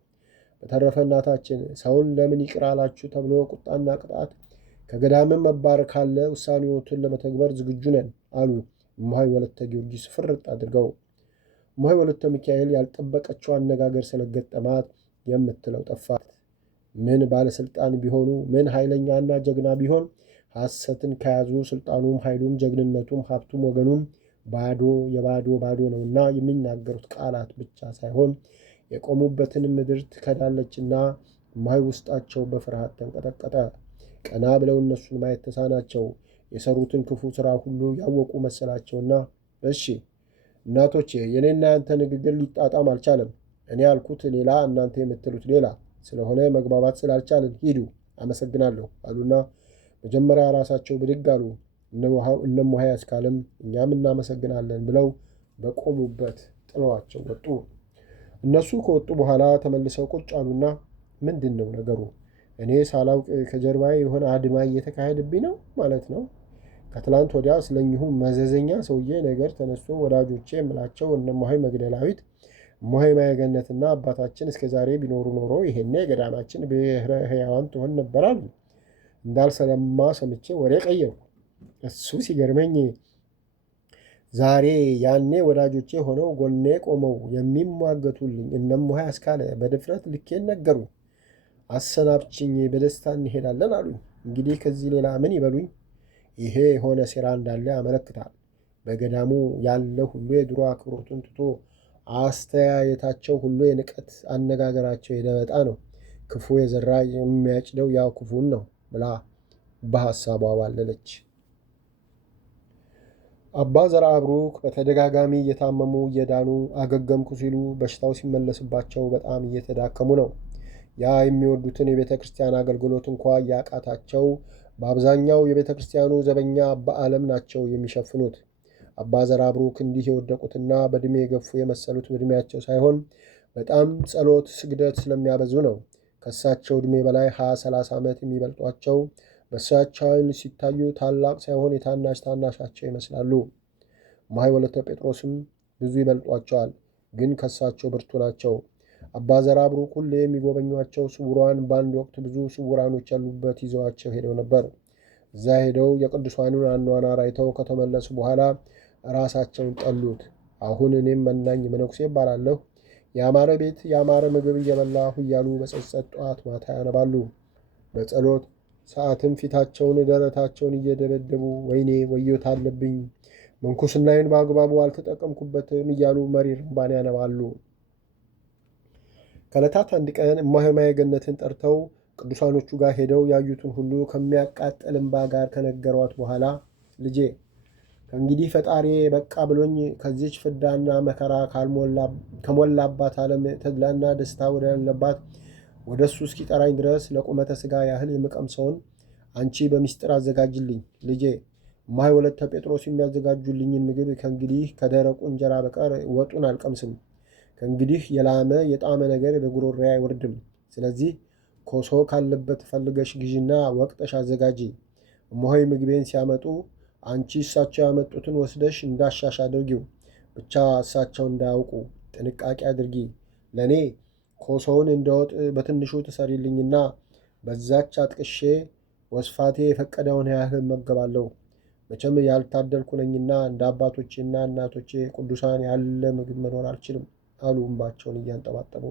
በተረፈ እናታችን ሰውን ለምን ይቅር አላችሁ ተብሎ ቁጣና ቅጣት ከገዳምም መባረር ካለ ውሳኔዎትን ለመተግበር ዝግጁ ነን አሉ እማሆይ ወለተ ጊዮርጊስ ፍርጥ አድርገው። እማሆይ ወለተ ሚካኤል ያልጠበቀችው አነጋገር ስለገጠማት የምትለው ጠፋት። ምን ባለስልጣን ቢሆኑ ምን ኃይለኛና ጀግና ቢሆን ሐሰትን ከያዙ ስልጣኑም ኃይሉም ጀግንነቱም ሀብቱም ወገኑም ባዶ ባዶ ነውና የሚናገሩት ቃላት ብቻ ሳይሆን የቆሙበትን ምድር ትከዳለችና እማሆይ ውስጣቸው በፍርሃት ተንቀጠቀጠ። ቀና ብለው እነሱን ማየት ተሳናቸው። የሰሩትን ክፉ ሥራ ሁሉ ያወቁ መሰላቸውና እሺ እናቶቼ፣ የኔና ያንተ ንግግር ሊጣጣም አልቻለም። እኔ ያልኩት ሌላ፣ እናንተ የምትሉት ሌላ ስለሆነ መግባባት ስላልቻልን ሂዱ፣ አመሰግናለሁ አሉና መጀመሪያ ራሳቸው ብድግ አሉ። እነ እማሆይ አስካለም እኛም እናመሰግናለን ብለው በቆሙበት ጥለዋቸው ወጡ። እነሱ ከወጡ በኋላ ተመልሰው ቁጭ አሉና ምንድን ነው ነገሩ? እኔ ሳላውቅ ከጀርባዬ የሆነ አድማ እየተካሄደብኝ ነው ማለት ነው። ከትላንት ወዲያ ስለኚሁ መዘዘኛ ሰውዬ ነገር ተነስቶ ወዳጆቼ የምላቸው እነ እማሆይ መግደላዊት፣ እማሆይ ማየገነትና አባታችን እስከ ዛሬ ቢኖሩ ኖሮ ይሄኔ ገዳማችን ብሔረ ሕያዋን ትሆን ነበር አሉ። እንዳልሰለማ ሰምቼ ወሬ ቀየርኩ። እሱ ሲገርመኝ ዛሬ ያኔ ወዳጆቼ ሆነው ጎኔ ቆመው የሚሟገቱልኝ እነ እማሆይ አስካለ በድፍረት ልኬን ነገሩ። አሰናብችኝ፣ በደስታ እንሄዳለን አሉኝ። እንግዲህ ከዚህ ሌላ ምን ይበሉኝ? ይሄ የሆነ ሴራ እንዳለ ያመለክታል። በገዳሙ ያለ ሁሉ የድሮ አክብሮቱን ትቶ አስተያየታቸው ሁሉ የንቀት አነጋገራቸው የደበጣ ነው። ክፉ የዘራ የሚያጭደው ያው ክፉን ነው ብላ በሐሳቧ ዋለለች። አባ ዘርዓ ብሩክ በተደጋጋሚ እየታመሙ እየዳኑ አገገምኩ ሲሉ በሽታው ሲመለስባቸው በጣም እየተዳከሙ ነው። ያ የሚወዱትን የቤተ ክርስቲያን አገልግሎት እንኳ እያቃታቸው በአብዛኛው የቤተ ክርስቲያኑ ዘበኛ አባ ዓለም ናቸው የሚሸፍኑት። አባ ዘርዓ ብሩክ እንዲህ የወደቁትና በዕድሜ የገፉ የመሰሉት በዕድሜያቸው ሳይሆን በጣም ጸሎት፣ ስግደት ስለሚያበዙ ነው። ከእሳቸው ዕድሜ በላይ 20-30 ዓመት የሚበልጧቸው በእሳቸው ዓይን ሲታዩ ታላቅ ሳይሆን የታናሽ ታናሻቸው ይመስላሉ። እማሆይ ወለተ ጴጥሮስም ብዙ ይበልጧቸዋል፣ ግን ከእሳቸው ብርቱ ናቸው። አባ ዘርዓ ብሩክ ሁሌ የሚጎበኟቸው ስውራን በአንድ ወቅት ብዙ ስውራኖች ያሉበት ይዘዋቸው ሄደው ነበር። እዛ ሄደው የቅዱሳኑን አኗኗር አይተው ከተመለሱ በኋላ ራሳቸውን ጠሉት። አሁን እኔም መናኝ መነኩሴ እባላለሁ፣ ያማረ ቤት ያማረ ምግብ እየበላሁ እያሉ በጸጸት ጠዋት ማታ ያነባሉ። በጸሎት ሰዓትም ፊታቸውን ደረታቸውን እየደበደቡ ወይኔ ወዮታ አለብኝ፣ ምንኩስናዬን በአግባቡ አልተጠቀምኩበትም እያሉ መሪር እንባን ያነባሉ። ከዕለታት አንድ ቀን እማሆይ ማየገነትን ጠርተው ቅዱሳኖቹ ጋር ሄደው ያዩትን ሁሉ ከሚያቃጥል እንባ ጋር ከነገሯት በኋላ ልጄ ከእንግዲህ ፈጣሪ በቃ ብሎኝ ከዚች ፍዳና መከራ ከሞላባት ዓለም ተድላና ደስታ ወዳለባት ወደ እሱ እስኪጠራኝ ድረስ ለቁመተ ሥጋ ያህል የምቀምሰውን አንቺ በምስጢር አዘጋጅልኝ ልጄ። እማሆይ ወለተ ጴጥሮስ የሚያዘጋጁልኝን ምግብ ከእንግዲህ ከደረቁ እንጀራ በቀር ወጡን አልቀምስም። ከእንግዲህ የላመ የጣመ ነገር በጉሮሮዬ አይወርድም። ስለዚህ ኮሶ ካለበት ፈልገሽ ግዢና ወቅጠሽ አዘጋጂ። እማሆይ ምግቤን ሲያመጡ አንቺ እሳቸው ያመጡትን ወስደሽ እንዳሻሽ አድርጊው። ብቻ እሳቸው እንዳያውቁ ጥንቃቄ አድርጊ። ለእኔ ኮሶውን እንደ ወጥ በትንሹ ትሰሪልኝና በዛች አጥቅሼ ወስፋቴ የፈቀደውን ያህል እመገባለሁ። መቼም ያልታደልኩ ነኝና እንደ አባቶቼና እናቶቼ ቅዱሳን ያለ ምግብ መኖር አልችልም አሉ እንባቸውን እያንጠባጠቡ።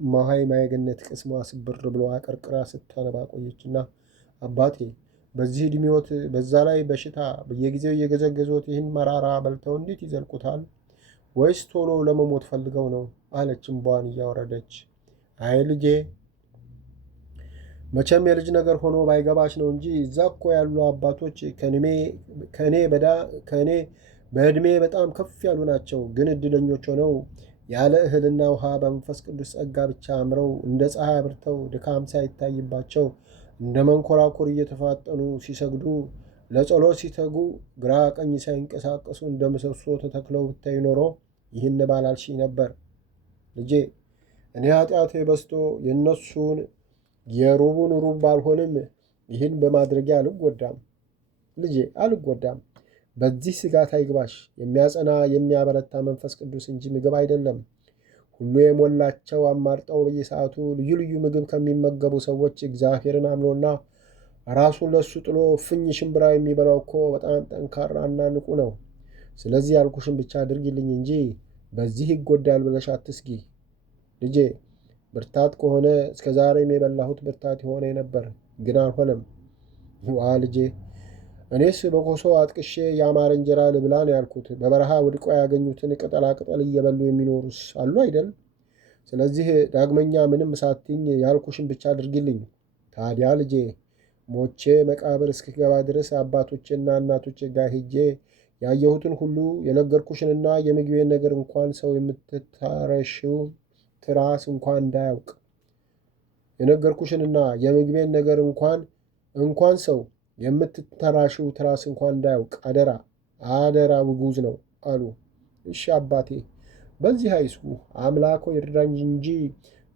እማሆይ ማየገነት ቅስሟ ስብር ብሎ አቀርቅራ ስታነባ ቆየችና አባቴ በዚህ ዕድሜዎት በዛ ላይ በሽታ በየጊዜው እየገዘገዞት ይህን መራራ በልተው እንዴት ይዘልቁታል? ወይስ ቶሎ ለመሞት ፈልገው ነው? አለች እንባዋን እያወረደች። አይ ልጄ መቼም የልጅ ነገር ሆኖ ባይገባች ነው እንጂ እዛ እኮ ያሉ አባቶች ከእኔ በዕድሜ በጣም ከፍ ያሉ ናቸው። ግን ዕድለኞች ሆነው ያለ እህልና ውሃ በመንፈስ ቅዱስ ጸጋ ብቻ አምረው እንደ ፀሐይ አብርተው ድካም ሳይታይባቸው እንደ መንኮራኩር እየተፋጠኑ ሲሰግዱ ለጸሎት ሲተጉ ግራ ቀኝ ሳይንቀሳቀሱ እንደ ምሰሶ ተተክለው ብታይ ኖሮ ይህን ባላልሽ ነበር። ልጄ እኔ ኃጢአቴ በዝቶ የእነሱን የሩቡን ሩብ ባልሆንም ይህን በማድረጌ አልጎዳም። ልጄ አልጎዳም። በዚህ ስጋት አይግባሽ። የሚያጸና የሚያበረታ መንፈስ ቅዱስ እንጂ ምግብ አይደለም። ሁሉ የሞላቸው አማርጠው በየሰዓቱ ልዩ ልዩ ምግብ ከሚመገቡ ሰዎች እግዚአብሔርን አምኖና ራሱን ለሱ ጥሎ እፍኝ ሽምብራ የሚበላው እኮ በጣም ጠንካራና ንቁ ነው። ስለዚህ ያልኩሽን ብቻ አድርጊልኝ እንጂ በዚህ ይጎዳል ብለሽ አትስጊ ልጄ። ብርታት ከሆነ እስከ ዛሬም የበላሁት ብርታት የሆነ ነበር፣ ግን አልሆነም። ዋ ልጄ፣ እኔስ በኮሶ አጥቅሼ የአማረ እንጀራ ልብላ ነው ያልኩት። በበረሃ ወድቆ ያገኙትን ቅጠላ ቅጠል እየበሉ የሚኖሩስ አሉ አይደል? ስለዚህ ዳግመኛ ምንም ሳትኝ ያልኩሽን ብቻ አድርጊልኝ። ታዲያ ልጄ ሞቼ መቃብር እስክገባ ድረስ አባቶቼና እናቶቼ ጋር ሄጄ ያየሁትን ሁሉ የነገርኩሽንና የምግቤን ነገር እንኳን ሰው የምትታረሽው ትራስ እንኳን እንዳያውቅ የነገርኩሽንና የምግቤን ነገር እንኳን ሰው የምትተራሽው ትራስ እንኳን እንዳያውቅ አደራ አደራ፣ ውጉዝ ነው አሉ። እሺ አባቴ፣ በዚህ አይስኩ፣ አምላኮ ይርዳኝ እንጂ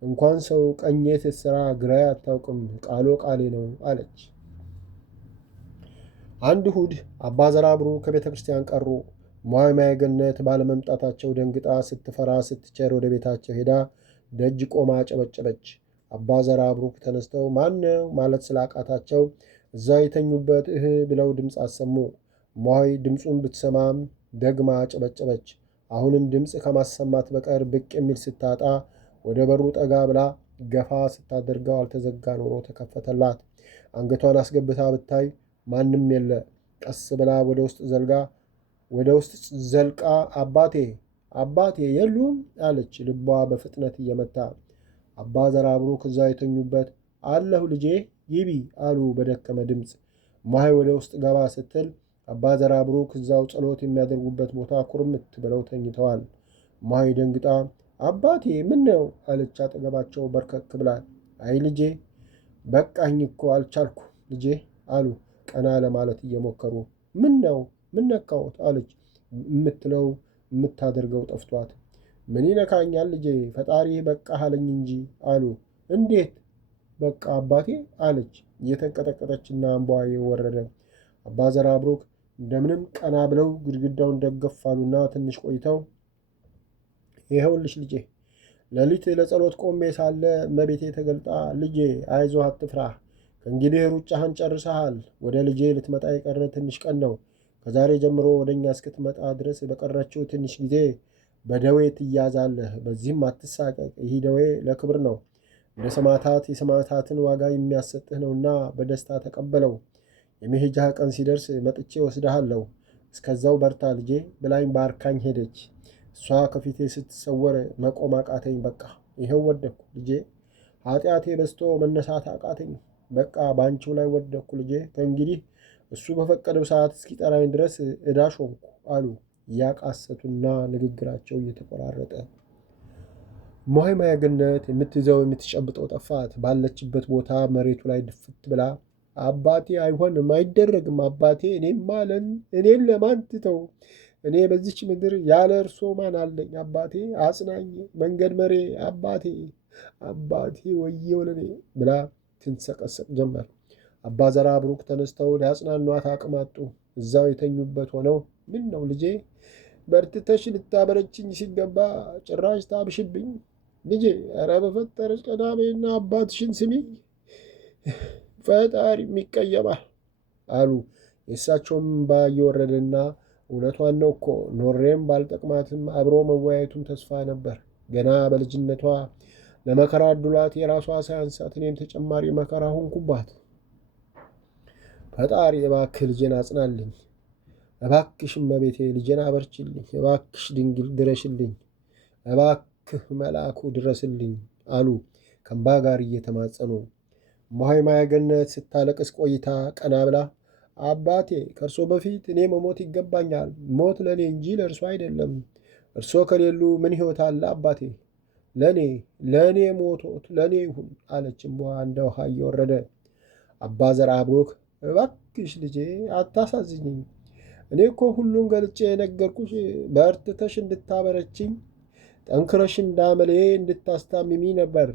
እንኳን ሰው ቀኜ ስትሰራ ግራዬ አታውቅም፣ ቃሎ ቃሌ ነው አለች። አንድ እሑድ አባ ዘራብሩ ከቤተ ክርስቲያን ቀሩ። እማሆይ ማየ ገነት ባለመምጣታቸው ደንግጣ ስትፈራ ስትቸር ወደ ቤታቸው ሄዳ ደጅ ቆማ አጨበጨበች። አባ ዘራብሩክ ተነስተው ማነው ማለት ስላቃታቸው እዛ የተኙበት ብለው ድምፅ አሰሙ። እማሆይ ድምፁን ብትሰማም ደግማ አጨበጨበች። አሁንም ድምፅ ከማሰማት በቀር ብቅ የሚል ስታጣ ወደ በሩ ጠጋ ብላ ገፋ ስታደርገው አልተዘጋ ኖሮ ተከፈተላት። አንገቷን አስገብታ ብታይ ማንም የለ። ቀስ ብላ ወደ ውስጥ ዘልቃ አባቴ የሉም አለች፣ ልቧ በፍጥነት እየመታ። አባ ዘራብሩክ እዛ የተኙበት አለሁ ልጄ ግቢ አሉ በደከመ ድምፅ። እማሆይ ወደ ውስጥ ገባ ስትል አባ ዘራብሩክ እዛው ጸሎት የሚያደርጉበት ቦታ ኩርምት ብለው ተኝተዋል። እማሆይ ደንግጣ አባቴ ምን ነው አለች አጠገባቸው በርከክ ብላ። አይ ልጄ በቃኝ እኮ አልቻልኩ ልጄ አሉ ቀና ለማለት እየሞከሩ። ምን ነው ምን ነካዎት አለች። የምትለው የምታደርገው ጠፍቷት። ምን ይነካኛል ልጄ ፈጣሪ በቃ አለኝ እንጂ አሉ። እንዴት በቃ አባቴ አለች እየተንቀጠቀጠችና እንባዋ የወረደ። አባ ዘራብሩክ እንደምንም ቀና ብለው ግድግዳውን ደገፍ አሉና ትንሽ ቆይተው ይኸውልሽ ልጄ ሌሊት ለጸሎት ቆሜ ሳለ እመቤቴ ተገልጣ ልጄ አይዞህ አትፍራ፣ ከእንግዲህ ሩጫህን ጨርሰሃል። ወደ ልጄ ልትመጣ የቀረ ትንሽ ቀን ነው። ከዛሬ ጀምሮ ወደ እኛ እስክትመጣ ድረስ በቀረችው ትንሽ ጊዜ በደዌ ትያዛለህ። በዚህም አትሳቀቅ። ይህ ደዌ ለክብር ነው፣ እንደ ሰማዕታት የሰማዕታትን ዋጋ የሚያሰጥህ ነውና በደስታ ተቀበለው። የመሄጃህ ቀን ሲደርስ መጥቼ ወስድሃለሁ። እስከዛው በርታ ልጄ ብላኝ ባርካኝ ሄደች። እሷ ከፊቴ ስትሰወር መቆም አቃተኝ። በቃ ይኸው ወደኩ ልጄ፣ ኃጢአቴ በዝቶ መነሳት አቃተኝ። በቃ በአንቺው ላይ ወደኩ ልጄ፣ ከእንግዲህ እሱ በፈቀደው ሰዓት እስኪጠራኝ ድረስ ዕዳ ሾምኩ አሉ እያቃሰቱና ንግግራቸው እየተቆራረጠ። እማሆይ ማየ ገነት የምትይዘው የምትጨብጠው ጠፋት። ባለችበት ቦታ መሬቱ ላይ ድፍት ብላ አባቴ አይሆንም፣ አይደረግም አባቴ፣ እኔን ለማን ትተው? እኔ በዚች ምድር ያለ እርሶ ማን አለኝ? አባቴ አጽናኝ፣ መንገድ መሬ፣ አባቴ ወየው ለኔ ብላ ትንሰቀሰቅ ጀመር። አባ ዘራብሩክ ተነስተው ሊያጽናኗት አቅም አጡ። እዛው የተኙበት ሆነው ምን ነው ልጄ በርትተሽ ልታበረችኝ ሲገባ ጭራሽ ታብሽብኝ ልጄ፣ ኧረ በፈጠረች ቀና በይና አባትሽን ስሚ፣ ፈጣሪም ይቀየማል አሉ። የእሳቸውም እምባ እየወረደና እውነቷን ነው እኮ ኖሬም ባልጠቅማትም አብሮ መወያየቱን ተስፋ ነበር። ገና በልጅነቷ ለመከራ አድሏት የራሷ ሳያንሳት እኔም ተጨማሪ መከራ ሆንኩባት። ፈጣሪ እባክህ ልጄን አጽናልኝ፣ እባክሽ እመቤቴ ልጄን አበርችልኝ፣ እባክሽ ድንግል ድረሽልኝ፣ እባክህ መልአኩ ድረስልኝ አሉ ከእምባ ጋር እየተማጸኑ። እማሆይ ማየ ገነት ስታለቅስ ቆይታ ቀና ብላ አባቴ ከእርሶ በፊት እኔ መሞት ይገባኛል። ሞት ለእኔ እንጂ ለእርሶ አይደለም። እርሶ ከሌሉ ምን ሕይወት አለ አባቴ? ለእኔ ሞቶት ለእኔ ይሁን አለች እምባዋ እንደ ውሃ እየወረደ። አባ ዘራብሩክ እባክሽ ልጄ አታሳዝኝኝ። እኔ እኮ ሁሉን ገልጬ የነገርኩሽ በርትተሽ እንድታበረችኝ፣ ጠንክረሽ እንዳመሌ እንድታስታምሚ ነበር።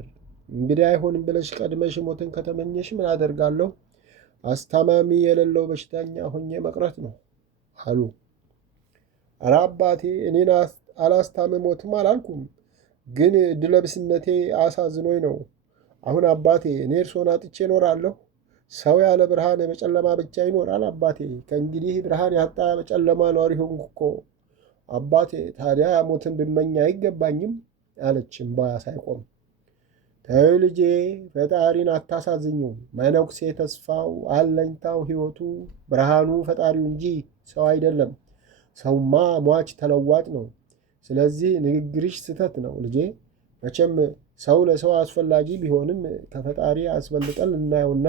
እንግዲህ አይሆንም ብለሽ ቀድመሽ ሞትን ከተመኘሽ ምን አደርጋለሁ? አስታማሚ የሌለው በሽተኛ ሆኜ መቅረት ነው አሉ። ኧረ አባቴ እኔን አላስታምሞትም አላልኩም፣ ግን ዕድለቢስነቴ አሳዝኖኝ ነው። አሁን አባቴ እኔ እርሶን አጥቼ እኖራለሁ? ሰው ያለ ብርሃን በጨለማ ብቻ ይኖራል አባቴ። ከእንግዲህ ብርሃን ያጣ በጨለማ ኗሪ ሆንኩ እኮ አባቴ። ታዲያ ሞትን ብመኝ አይገባኝም? አለች እምባ ሳይቆም። ተይ ልጄ፣ ፈጣሪን አታሳዝኘው። መነኩሴ ተስፋው፣ አለኝታው፣ ሕይወቱ፣ ብርሃኑ ፈጣሪው እንጂ ሰው አይደለም። ሰውማ ሟች ተለዋጭ ነው። ስለዚህ ንግግርሽ ስህተት ነው ልጄ። መቼም ሰው ለሰው አስፈላጊ ቢሆንም ከፈጣሪ አስበልጠን ልናየውና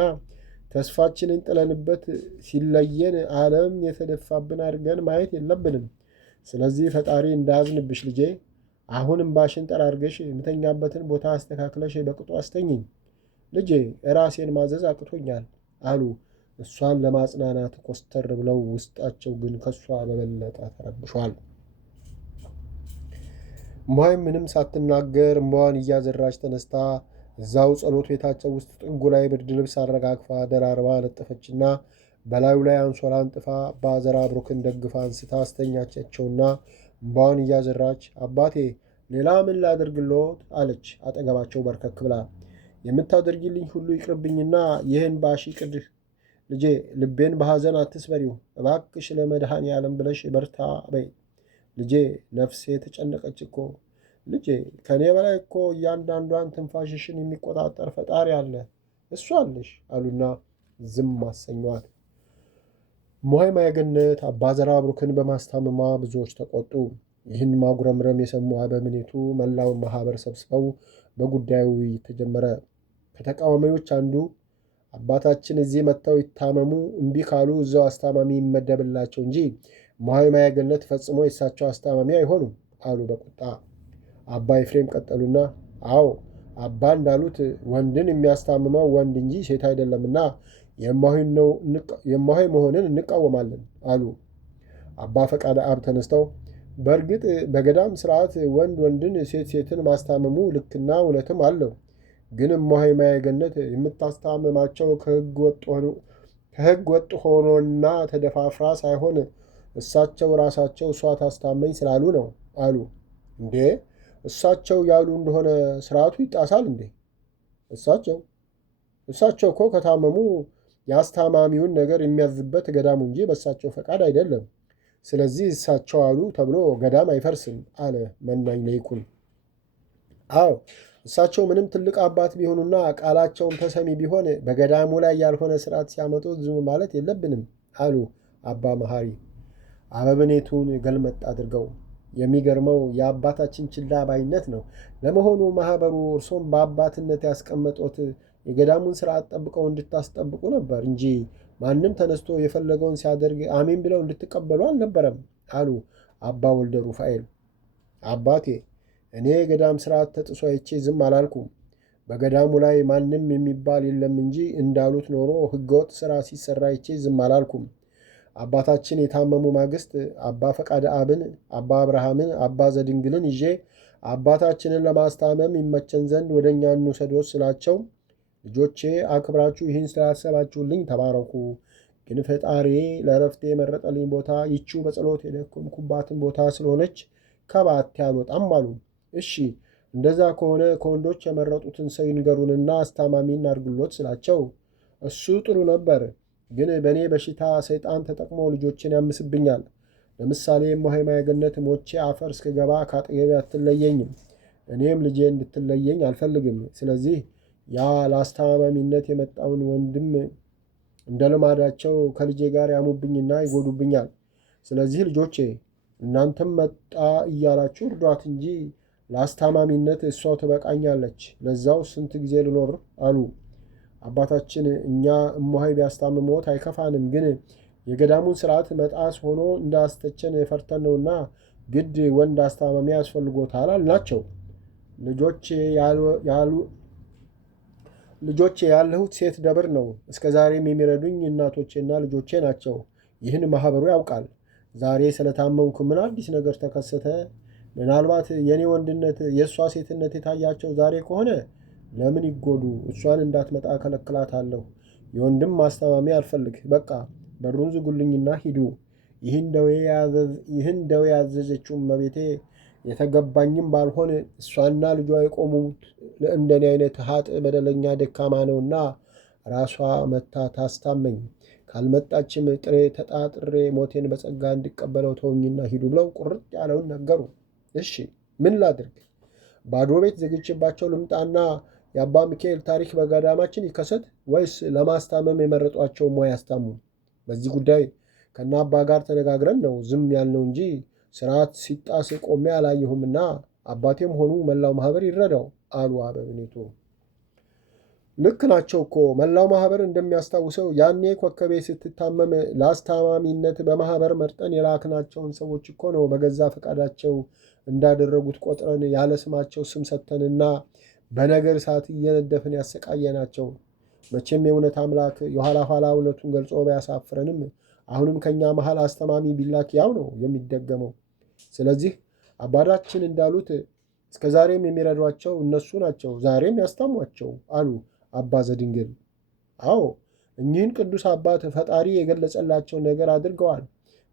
ተስፋችንን ጥለንበት ሲለየን ዓለም የተደፋብን አድርገን ማየት የለብንም። ስለዚህ ፈጣሪ እንዳያዝንብሽ ልጄ፣ አሁን እምባሽን ጠራርገሽ የምተኛበትን ቦታ አስተካክለሽ በቅጡ አስተኝኝ። ልጄ ራሴን ማዘዝ አቅቶኛል አሉ እሷን ለማጽናናት ኮስተር ብለው። ውስጣቸው ግን ከሷ በበለጠ ተረብሿል። እምቧይም ምንም ሳትናገር እምባዋን እያዘራች ተነስታ እዛው ጸሎት ቤታቸው ውስጥ ጥጉ ላይ ብርድ ልብስ አረጋግፋ ደራርባ ለጠፈችና በላዩ ላይ አንሶላ አንጥፋ በአዘራ ብሩክን ደግፋ አንስታ አስተኛቻቸውና እምባዋን እያዘራች አባቴ ሌላ ምን ላድርግልዎት? አለች አጠገባቸው በርከክ ብላ። የምታደርጊልኝ ሁሉ ይቅርብኝና ይህን ባሺ ቅድህ ልጄ፣ ልቤን በሐዘን አትስበሪው እባክሽ፣ ለመድኃኔዓለም ብለሽ በርታ በይ ልጄ። ነፍሴ ተጨነቀች እኮ ልጄ። ከእኔ በላይ እኮ እያንዳንዷን ትንፋሽሽን የሚቆጣጠር ፈጣሪ አለ፣ እሱ አለሽ አሉና ዝም አሰኟት። እምቧይ ማየገነት አባ ዘራ ብሩክን በማስታመሟ ብዙዎች ተቆጡ። ይህን ማጉረምረም የሰሙ አበምኔቱ መላውን ማህበር ሰብስበው በጉዳዩ ውይይት ተጀመረ። ከተቃዋሚዎች አንዱ አባታችን እዚህ መጥተው ይታመሙ፣ እምቢ ካሉ እዛው አስታማሚ ይመደብላቸው እንጂ እምቧይ ማየገነት ፈጽሞ የእሳቸው አስታማሚ አይሆኑም አሉ በቁጣ። አባ ኤፍሬም ቀጠሉና አዎ አባ እንዳሉት ወንድን የሚያስታምመው ወንድ እንጂ ሴት አይደለምና የእምቧይ መሆንን እንቃወማለን አሉ። አባ ፈቃደ አብ ተነስተው በእርግጥ በገዳም ስርዓት ወንድ ወንድን ሴት ሴትን ማስታመሙ ልክና እውነትም አለው። ግን እምቧይ ማየገነት የምታስታምማቸው ከሕግ ወጥ ሆኖና ተደፋፍራ ሳይሆን እሳቸው ራሳቸው እሷ ታስታመኝ ስላሉ ነው አሉ። እንዴ እሳቸው ያሉ እንደሆነ ስርዓቱ ይጣሳል እንዴ? እሳቸው እኮ ከታመሙ የአስታማሚውን ነገር የሚያዝበት ገዳሙ እንጂ በእሳቸው ፈቃድ አይደለም። ስለዚህ እሳቸው አሉ ተብሎ ገዳም አይፈርስም አለ መናኝ ለይኩን። አዎ እሳቸው ምንም ትልቅ አባት ቢሆኑና ቃላቸውም ተሰሚ ቢሆን በገዳሙ ላይ ያልሆነ ስርዓት ሲያመጡ ዝም ማለት የለብንም አሉ አባ መሐሪ አበምኔቱን ገልመጥ አድርገው። የሚገርመው የአባታችን ችላ ባይነት ነው። ለመሆኑ ማህበሩ እርሶም በአባትነት ያስቀመጦት የገዳሙን ስርዓት ጠብቀው እንድታስጠብቁ ነበር እንጂ ማንም ተነስቶ የፈለገውን ሲያደርግ አሜን ብለው እንድትቀበሉ አልነበረም አሉ አባ ወልደ ሩፋኤል። አባቴ እኔ የገዳም ስርዓት ተጥሶ አይቼ ዝም አላልኩም። በገዳሙ ላይ ማንም የሚባል የለም እንጂ እንዳሉት ኖሮ ህገወጥ ስራ ሲሰራ አይቼ ዝም አላልኩም። አባታችን የታመሙ ማግስት አባ ፈቃደ አብን፣ አባ አብርሃምን፣ አባ ዘድንግልን ይዤ አባታችንን ለማስታመም ይመቸን ዘንድ ወደ እኛ እንውሰዶት ስላቸው ልጆቼ አክብራችሁ ይህን ስላሰባችሁልኝ ተባረኩ። ግን ፈጣሪ ለእረፍቴ የመረጠልኝ ቦታ ይቺው በጸሎት የደከምኩባትን ቦታ ስለሆነች ከባቴ አልወጣም አሉ። እሺ እንደዛ ከሆነ ከወንዶች የመረጡትን ሰው ይንገሩንና አስታማሚ እናድርግሎት ስላቸው እሱ ጥሩ ነበር። ግን በእኔ በሽታ ሰይጣን ተጠቅሞ ልጆችን ያምስብኛል። ለምሳሌ እምቧይ ማየገነት ሞቼ አፈር እስክገባ ከአጠገቤ አትለየኝም። እኔም ልጄ እንድትለየኝ አልፈልግም። ስለዚህ ያ ለአስታማሚነት የመጣውን ወንድም እንደ ልማዳቸው ከልጄ ጋር ያሙብኝና ይጎዱብኛል። ስለዚህ ልጆቼ እናንተም መጣ እያላችሁ እርዷት እንጂ ለአስታማሚነት እሷው ትበቃኛለች። ለዛው ስንት ጊዜ ልኖር አሉ። አባታችን እኛ እምቧይ ቢያስታምሞት አይከፋንም፣ ግን የገዳሙን ስርዓት መጣስ ሆኖ እንዳስተቸን ፈርተን ነውና ግድ ወንድ አስታማሚ ያስፈልጎታል አልናቸው። ልጆቼ ያለሁት ሴት ደብር ነው። እስከ ዛሬም የሚረዱኝ እናቶቼና ልጆቼ ናቸው። ይህን ማህበሩ ያውቃል። ዛሬ ስለታመምኩ ምን አዲስ ነገር ተከሰተ? ምናልባት የእኔ ወንድነት የእሷ ሴትነት የታያቸው ዛሬ ከሆነ ለምን ይጎዱ? እሷን እንዳትመጣ ከለክላታለሁ። የወንድም ማስታማሚ አልፈልግ። በቃ በሩን ዝጉልኝና ሂዱ። ይህን ደዌ ያዘዘችው እመቤቴ የተገባኝም ባልሆን እሷና ልጇ የቆሙት ለእንደኔ አይነት ሀጥ በደለኛ ደካማ ነውና ራሷ መታ ታስታመኝ፣ ካልመጣችም ጥሬ ተጣጥሬ ሞቴን በጸጋ እንዲቀበለው ተውኝና ሂዱ ብለው ቁርጥ ያለውን ነገሩ። እሺ ምን ላድርግ? ባዶ ቤት ዘግቼባቸው ልምጣና የአባ ሚካኤል ታሪክ በገዳማችን ይከሰት ወይስ ለማስታመም የመረጧቸው ሞያ ያስታሙ? በዚህ ጉዳይ ከና አባ ጋር ተነጋግረን ነው ዝም ያልነው እንጂ ስርዓት ሲጣስ ቆሜ አላየሁምና አባቴም ሆኑ መላው ማህበር ይረዳው አሉ አበምኔቱ። ልክ ናቸው እኮ መላው ማህበር እንደሚያስታውሰው ያኔ ኮከቤ ስትታመም ለአስታማሚነት በማህበር መርጠን የላክናቸውን ሰዎች እኮ ነው በገዛ ፈቃዳቸው እንዳደረጉት ቆጥረን ያለ ስማቸው ስም ሰጥተንና በነገር እሳት እየነደፍን ያሰቃየናቸው። መቼም የእውነት አምላክ የኋላ ኋላ እውነቱን ገልጾ ባያሳፍረንም አሁንም ከእኛ መሃል አስተማሚ ቢላክ ያው ነው የሚደገመው። ስለዚህ አባታችን እንዳሉት እስከ ዛሬም የሚረዷቸው እነሱ ናቸው፣ ዛሬም ያስታሟቸው አሉ አባ ዘድንግል። አዎ እኚህን ቅዱስ አባት ፈጣሪ የገለጸላቸው ነገር አድርገዋል።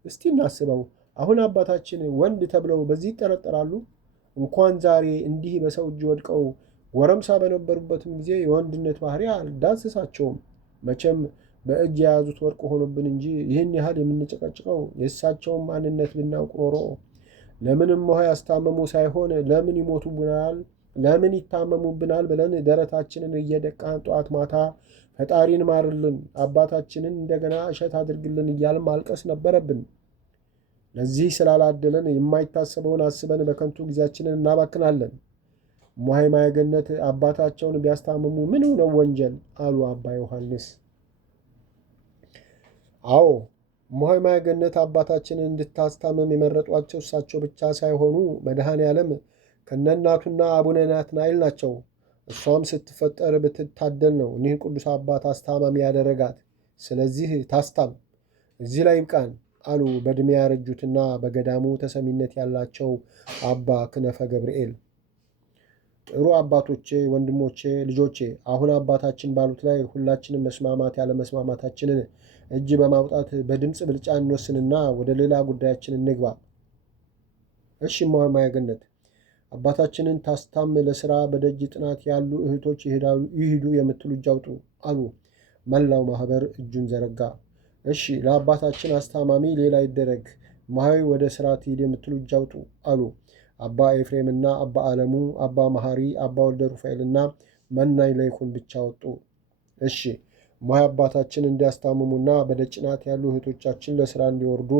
እስቲ እናስበው። አሁን አባታችን ወንድ ተብለው በዚህ ይጠረጠራሉ? እንኳን ዛሬ እንዲህ በሰው እጅ ወድቀው ጎረምሳ በነበሩበትም ጊዜ የወንድነት ባህሪ አልዳሰሳቸውም። መቼም በእጅ የያዙት ወርቅ ሆኖብን እንጂ ይህን ያህል የምንጨቀጭቀው የእሳቸውን ማንነት ብናውቅ ኖሮ ለምንም ውሃ ያስታመሙ ሳይሆን ለምን ይሞቱብናል፣ ለምን ይታመሙብናል ብለን ደረታችንን እየደቃን ጠዋት ማታ ፈጣሪን ማርልን፣ አባታችንን እንደገና እሸት አድርግልን እያልን ማልቀስ ነበረብን። ለዚህ ስላላደለን የማይታሰበውን አስበን በከንቱ ጊዜያችንን እናባክናለን። እማሆይ ማየገነት አባታቸውን ቢያስታምሙ ምን ነው ወንጀል አሉ አባ ዮሐንስ። አዎ እማሆይ ማየገነት አባታችንን እንድታስታምም የመረጧቸው እሳቸው ብቻ ሳይሆኑ መድኃኔ ዓለም ከነናቱና አቡነ ናትናኤል ናቸው። እሷም ስትፈጠር ብትታደል ነው እኒህን ቅዱስ አባት አስታማሚ ያደረጋት። ስለዚህ ታስታም። እዚህ ላይ ይብቃን አሉ በዕድሜ ያረጁትና በገዳሙ ተሰሚነት ያላቸው አባ ክነፈ ገብርኤል። ጥሩ አባቶቼ፣ ወንድሞቼ፣ ልጆቼ አሁን አባታችን ባሉት ላይ ሁላችንም መስማማት ያለ መስማማታችንን እጅ በማውጣት በድምፅ ብልጫ እንወስንና ወደ ሌላ ጉዳያችን እንግባ። እሺ እማሆይ ማየገነት አባታችንን ታስታም ለስራ በደጅ ጥናት ያሉ እህቶች ይሂዱ የምትሉ እጅ አውጡ አሉ። መላው ማህበር እጁን ዘረጋ። እሺ ለአባታችን አስታማሚ ሌላ ይደረግ፣ እማሆይ ወደ ስራ ትሂድ የምትሉ እጅ አውጡ አሉ። አባ ኤፍሬምና አባ አለሙ፣ አባ መሐሪ፣ አባ ወልደ ሩፋኤልና መናኝ ለይኩን ብቻ ወጡ። እሺ እማሆይ አባታችን እንዲያስታምሙና በደጅ ጥናት ያሉ እህቶቻችን ለስራ እንዲወርዱ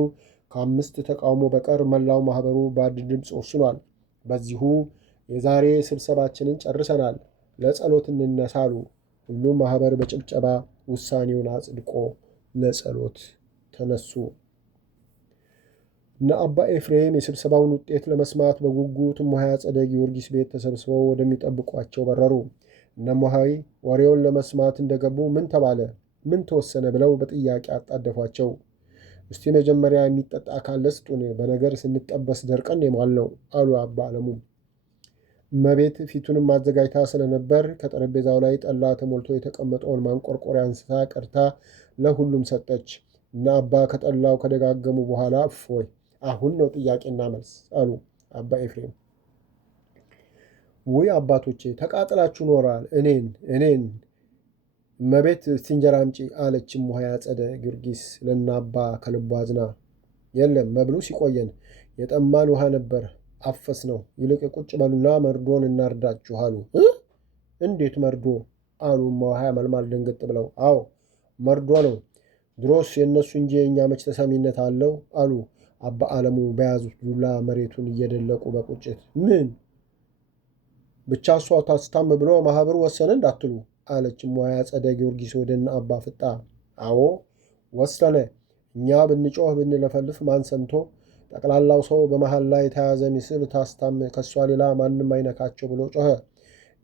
ከ5 ተቃውሞ በቀር መላው ማህበሩ በአንድ ድምፅ ወስኗል። በዚሁ የዛሬ ስብሰባችንን ጨርሰናል። ለጸሎት እንነሳሉ። ሁሉም ማህበር በጭብጨባ ውሳኔውን አጽድቆ ለጸሎት ተነሱ። እነ አባ ኤፍሬም የስብሰባውን ውጤት ለመስማት በጉጉት እማሆይ አጸደ ጊዮርጊስ ቤት ተሰብስበው ወደሚጠብቋቸው በረሩ። እነ እማሆይ ወሬውን ለመስማት እንደገቡ ምን ተባለ፣ ምን ተወሰነ ብለው በጥያቄ አጣደፏቸው። እስቲ መጀመሪያ የሚጠጣ ካለ ስጡን፣ በነገር ስንጠበስ ደርቀን የማልነው አሉ አባ አለሙ። እመቤት ፊቱንም አዘጋጅታ ስለነበር ከጠረጴዛው ላይ ጠላ ተሞልቶ የተቀመጠውን ማንቆርቆሪያ አንስታ ቀድታ ለሁሉም ሰጠች እና አባ ከጠላው ከደጋገሙ በኋላ እፎይ አሁን ነው ጥያቄና መልስ አሉ አባ ኤፍሬም። ውይ አባቶቼ ተቃጥላችሁ ኖራል። እኔን እመቤት እስቲ እንጀራ አምጪ አለች እማሆይ አጸደ ጊዮርጊስ ለእናባ ከልቧ አዝና። የለም መብሉ ሲቆየን የጠማን ውሃ ነበር አፈስ ነው። ይልቅ ቁጭ በሉና መርዶን እናርዳችሁ አሉ። እንዴት መርዶ አሉ እማሆይ መልማል ደንገጥ ብለው። አዎ መርዶ ነው። ድሮስ የእነሱ እንጂ የእኛ መች ተሰሚነት አለው አሉ አባ አለሙ በያዙት ዱላ መሬቱን እየደለቁ በቁጭት። ምን ብቻ እሷ ታስታም ብሎ ማህበሩ ወሰነ እንዳትሉ አለች እማሆይ አጸደ ጊዮርጊስ ወደ እነ አባ ፍጣ። አዎ ወሰነ። እኛ ብንጮህ ብንለፈልፍ ማን ሰምቶ? ጠቅላላው ሰው በመሃል ላይ የተያዘ ሚስል ታስታም ከእሷ ሌላ ማንም አይነካቸው ብሎ ጮኸ።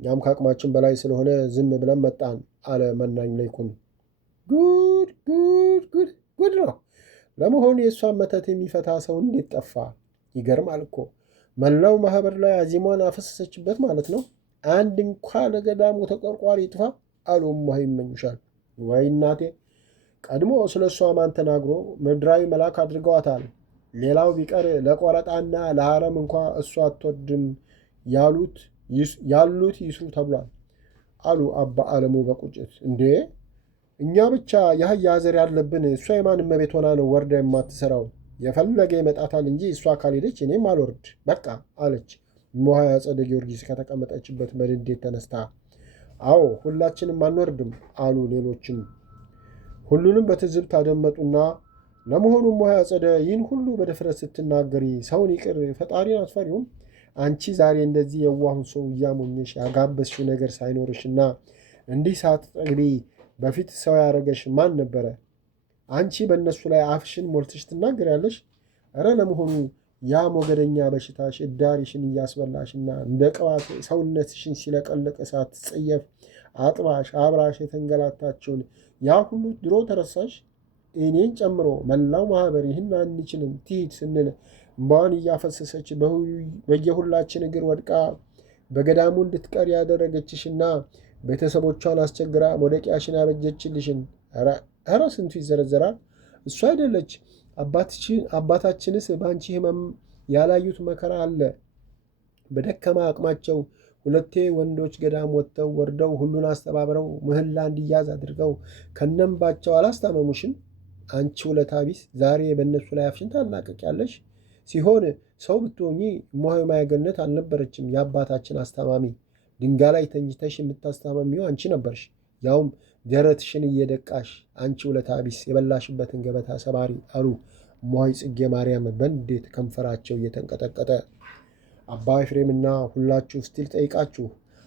እኛም ከአቅማችን በላይ ስለሆነ ዝም ብለን መጣን አለ መናኝ ለይኩን። ጉድ ጉድ ጉድ ጉድ ነው። ለመሆኑ የእሷን መተት የሚፈታ ሰው እንዴት ጠፋ? ይገርማል እኮ መላው ማህበር ላይ አዚሟን አፈሰሰችበት ማለት ነው። አንድ እንኳ ለገዳሙ ተቆርቋሪ ይጥፋ አሉ እማሆይ ይመኙሻል። ወይ እናቴ ቀድሞ ስለ እሷ ማን ተናግሮ ምድራዊ መልአክ አድርገዋታል። ሌላው ቢቀር ለቆረጣና ለሐረም እንኳ እሷ አትወድም ያሉት ይስሩ ተብሏል አሉ አባ ዓለሙ በቁጭት። እንዴ እኛ ብቻ የአህያ ዘር ያለብን፣ እሷ የማን እመቤት ሆና ነው ወርዳ የማትሰራው? የፈለገ ይመጣታል እንጂ እሷ ካልሄደች እኔም አልወርድ በቃ አለች እሞሃ አጸደ ጊዮርጊስ ከተቀመጠችበት በንዴት ተነስታ። አዎ ሁላችንም አንወርድም አሉ ሌሎችም። ሁሉንም በትዝብት አደመጡና ለመሆኑ እሞሃ አጸደ ይህን ሁሉ በድፍረት ስትናገሪ ሰውን ይቅር ፈጣሪን አትፈሪውም? አንቺ ዛሬ እንደዚህ የዋሁን ሰው እያሞኘሽ ያጋበስሽው ነገር ሳይኖርሽና እንዲህ ሳትጠግቢ በፊት ሰው ያደረገሽ ማን ነበረ? አንቺ በእነሱ ላይ አፍሽን ሞልተሽ ትናገሪያለሽ? እረ ለመሆኑ ያ ሞገደኛ በሽታሽ እዳሪሽን እያስበላሽና እንደ ቅባት ሰውነትሽን ሲለቀለቅ ሳትጸየፍ አጥባሽ አብራሽ የተንገላታችውን ያ ሁሉ ድሮ ተረሳሽ? እኔን ጨምሮ መላው ማህበር ይህን አንችልም ትሂድ ስንል እምባዋን እያፈሰሰች በየሁላችን እግር ወድቃ በገዳሙ እንድትቀር ያደረገችሽና ቤተሰቦቿን አስቸግራ መውደቂያሽን ያበጀችልሽን ኧረ ስንቱ ይዘረዘራል። እሱ አይደለች አባታችንስ በአንቺ ህመም ያላዩት መከራ አለ። በደከማ አቅማቸው ሁለቴ ወንዶች ገዳም ወርደው ሁሉን አስተባብረው ምህላ እንዲያዝ አድርገው ከነምባቸው አላስታመሙሽም? አንቺ ውለታ ቢስ ዛሬ በእነሱ ላይ አፍሽን ታላቅቂያለሽ። ሲሆን ሰው ብትሆኚ እሞሃ ማያገነት አልነበረችም የአባታችን አስታማሚ። ድንጋይ ላይ ተኝተሽ የምታስታመሚው አንቺ ነበርሽ፣ ያውም ደረትሽን እየደቃሽ። አንቺ ውለታ ቢስ የበላሽበትን ገበታ ሰባሪ አሉ እሞሃይ ጽጌ ማርያም በንዴት ከንፈራቸው እየተንቀጠቀጠ። አባ ኤፍሬምና ሁላችሁ ስቲል ጠይቃችሁ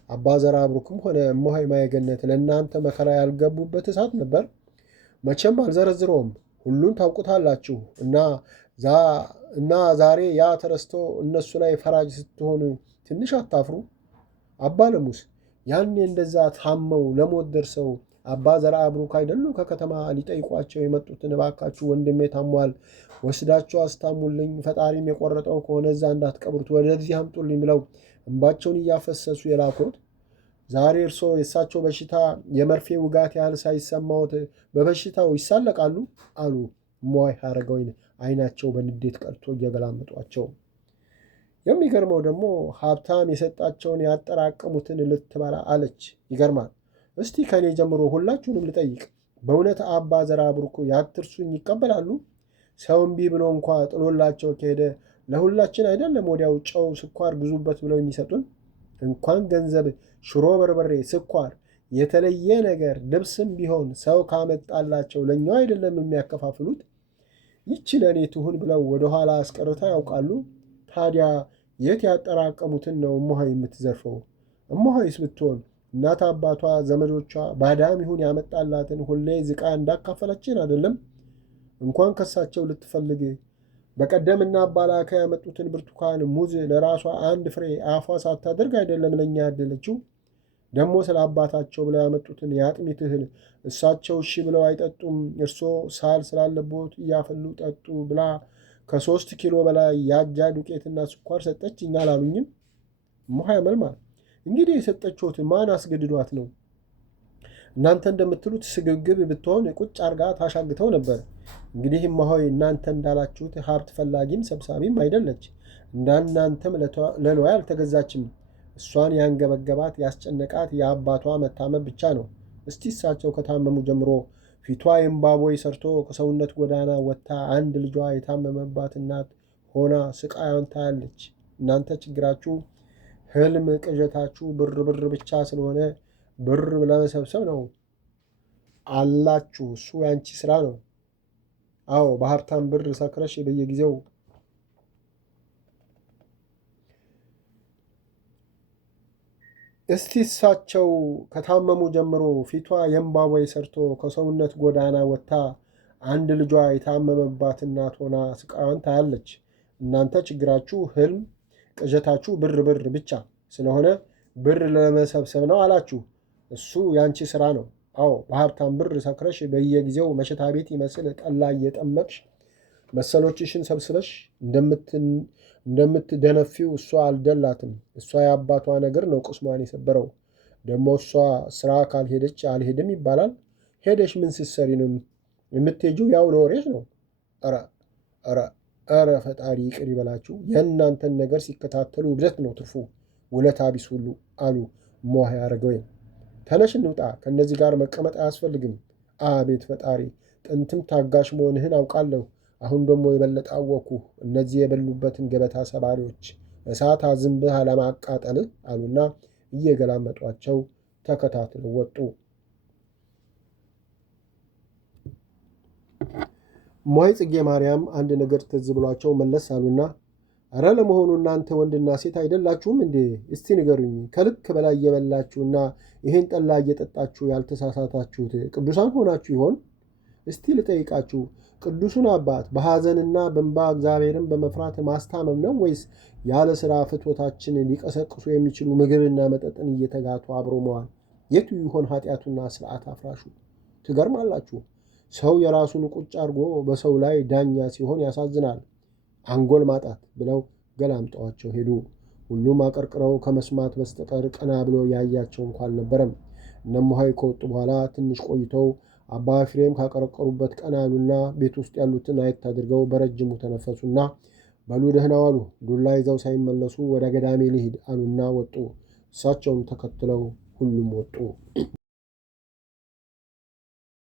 አባ ዘራ ብሩክም ሆነ እሞሃይ ማየገነት ለእናንተ መከራ ያልገቡበት እሳት ነበር? መቼም አልዘረዝረውም፣ ሁሉን ታውቁታላችሁ። እና ዛሬ ያ ተረስቶ እነሱ ላይ ፈራጅ ስትሆኑ ትንሽ አታፍሩ? አባ ለሙስ ያኔ እንደዛ ታመው ለሞት ደርሰው አባ ዘራ ብሩክ አይደሉ ከከተማ ሊጠይቋቸው የመጡትን እባካችሁ ወንድሜ ታሟል፣ ወስዳችሁ አስታሙልኝ፣ ፈጣሪም የቆረጠው ከሆነ እዛ እንዳትቀብሩት ወደዚህ አምጡልኝ ብለው እንባቸውን እያፈሰሱ የላኩት? ዛሬ እርሶ የእሳቸው በሽታ የመርፌ ውጋት ያህል ሳይሰማዎት በበሽታው ይሳለቃሉ አሉ እሞሃይ ሐረገወይን አይናቸው በንዴት ቀልቶ እየገላመጧቸው። የሚገርመው ደግሞ ሀብታም የሰጣቸውን ያጠራቀሙትን ልትበላ አለች። ይገርማል። እስቲ ከእኔ ጀምሮ ሁላችሁንም ልጠይቅ፣ በእውነት አባ ዘራ ብሩክ ያትርሱኝ ይቀበላሉ? ሰው እምቢ ብሎ እንኳ ጥሎላቸው ከሄደ ለሁላችን አይደለም ወዲያው ጨው ስኳር ግዙበት ብለው የሚሰጡን? እንኳን ገንዘብ፣ ሽሮ፣ በርበሬ፣ ስኳር፣ የተለየ ነገር ልብስም ቢሆን ሰው ካመጣላቸው ለእኛው አይደለም የሚያከፋፍሉት? ይቺ ለእኔ ትሁን ብለው ወደኋላ አስቀርተው ያውቃሉ? ታዲያ የት ያጠራቀሙትን ነው እሞሃይ የምትዘርፈው? እሞሃይስ ብትሆን እናት አባቷ ዘመዶቿ ባዳም ይሁን ያመጣላትን ሁሌ ዝቃ እንዳካፈለችን አይደለም? እንኳን ከሳቸው ልትፈልግ በቀደምና አባላካ ያመጡትን ብርቱካን፣ ሙዝ ለራሷ አንድ ፍሬ አፏ ሳታደርግ አይደለም ለእኛ ያደለችው? ደግሞ ስለ አባታቸው ብለው ያመጡትን የአጥሚት እህል እሳቸው እሺ ብለው አይጠጡም፣ እርሶ ሳል ስላለቦት እያፈሉ ጠጡ ብላ ከ3 ኪሎ በላይ የአጃ ዱቄትና ስኳር ሰጠች። እኛ አላሉኝም? እሞሃይ መልማል እንግዲህ የሰጠችሁት ማን አስገድዷት ነው? እናንተ እንደምትሉት ስግብግብ ብትሆን ቁጭ አርጋ ታሻግተው ነበር። እንግዲህ እሞሃይ እናንተ እንዳላችሁት ሀብት ፈላጊም ሰብሳቢም አይደለች። እንዳናንተም ለሎያ አልተገዛችም። እሷን ያንገበገባት ያስጨነቃት የአባቷ መታመም ብቻ ነው። እስቲ እሳቸው ከታመሙ ጀምሮ ፊቷ የእምባቦይ ሰርቶ ከሰውነት ጎዳና ወጥታ አንድ ልጇ የታመመባት እናት ሆና ስቃዩን ታያለች። እናንተ ችግራችሁ ህልም ቅዠታችሁ ብር ብቻ ስለሆነ ብር ለመሰብሰብ ነው አላችሁ። እሱ ያንቺ ስራ ነው። አዎ በሀብታም ብር ሰክረሽ በየጊዜው እስቲ እሳቸው ከታመሙ ጀምሮ ፊቷ የእምባቦይ ሰርቶ ከሰውነት ጎዳና ወጥታ አንድ ልጇ የታመመባት እናት ሆና ስቃዩን ታያለች። እናንተ ችግራችሁ ህልም ቅዠታችሁ ብር ብቻ ስለሆነ ብር ለመሰብሰብ ነው አላችሁ። እሱ ያንቺ ስራ ነው። አዎ በሀብታም ብር ሰክረሽ በየጊዜው መሸታ ቤት ይመስል ጠላ እየጠመቅሽ መሰሎችሽን ሰብስበሽ እንደምትደነፊው እሷ አልደላትም። እሷ የአባቷ ነገር ነው ቁስሟን የሰበረው። ደግሞ እሷ ስራ ካልሄደች አልሄድም ይባላል። ሄደሽ ምን ስትሰሪ ነው የምትሄጂው ያው ለወሬሽ ነው። ኧረ ፈጣሪ ይቅር ይበላችሁ። የእናንተን ነገር ሲከታተሉ እብደት ነው ትርፉ። ውለታ ቢስ ሁሉ አሉ እማሆይ አረጋወይን። ተነሽ እንውጣ፣ ከእነዚህ ጋር መቀመጥ አያስፈልግም። አቤት ፈጣሪ፣ ጥንትም ታጋሽ መሆንህን አውቃለሁ። አሁን ደግሞ የበለጠ አወቅኩ። እነዚህ የበሉበትን ገበታ ሰባሪዎች እሳት አዝንብህ አለማቃጠልህ አሉና እየገላመጧቸው ተከታትለው ወጡ። እማሆይ ጽጌ ማርያም አንድ ነገር ትዝ ብሏቸው መለስ አሉና እረ ለመሆኑ እናንተ ወንድና ሴት አይደላችሁም እንዴ? እስቲ ንገሩኝ። ከልክ በላይ እየበላችሁና ይሄን ጠላ እየጠጣችሁ ያልተሳሳታችሁት ቅዱሳን ሆናችሁ ይሆን? እስቲ ልጠይቃችሁ፣ ቅዱሱን አባት በሐዘንና በእንባ እግዚአብሔርን በመፍራት ማስታመም ነው ወይስ ያለ ሥራ ፍትወታችን ሊቀሰቅሱ የሚችሉ ምግብና መጠጥን እየተጋቱ አብሮ መዋል? የቱ ይሆን ኃጢአቱና ሥርዓት አፍራሹ? ትገርማላችሁ። ሰው የራሱን ቁጭ አድርጎ በሰው ላይ ዳኛ ሲሆን ያሳዝናል። አንጎል ማጣት ብለው ገላምጠዋቸው ሄዱ። ሁሉም አቀርቅረው ከመስማት በስተቀር ቀና ብሎ ያያቸው እንኳ አልነበረም። እነ እማሆይ ከወጡ በኋላ ትንሽ ቆይተው አባ ኤፍሬም ካቀረቀሩበት ቀና ያሉና ቤት ውስጥ ያሉትን አየት አድርገው በረጅሙ ተነፈሱና በሉ ደህና ዋሉ፣ ዱላ ይዘው ሳይመለሱ ወደ ገዳሜ ልሂድ አሉና ወጡ። እሳቸውም ተከትለው ሁሉም ወጡ።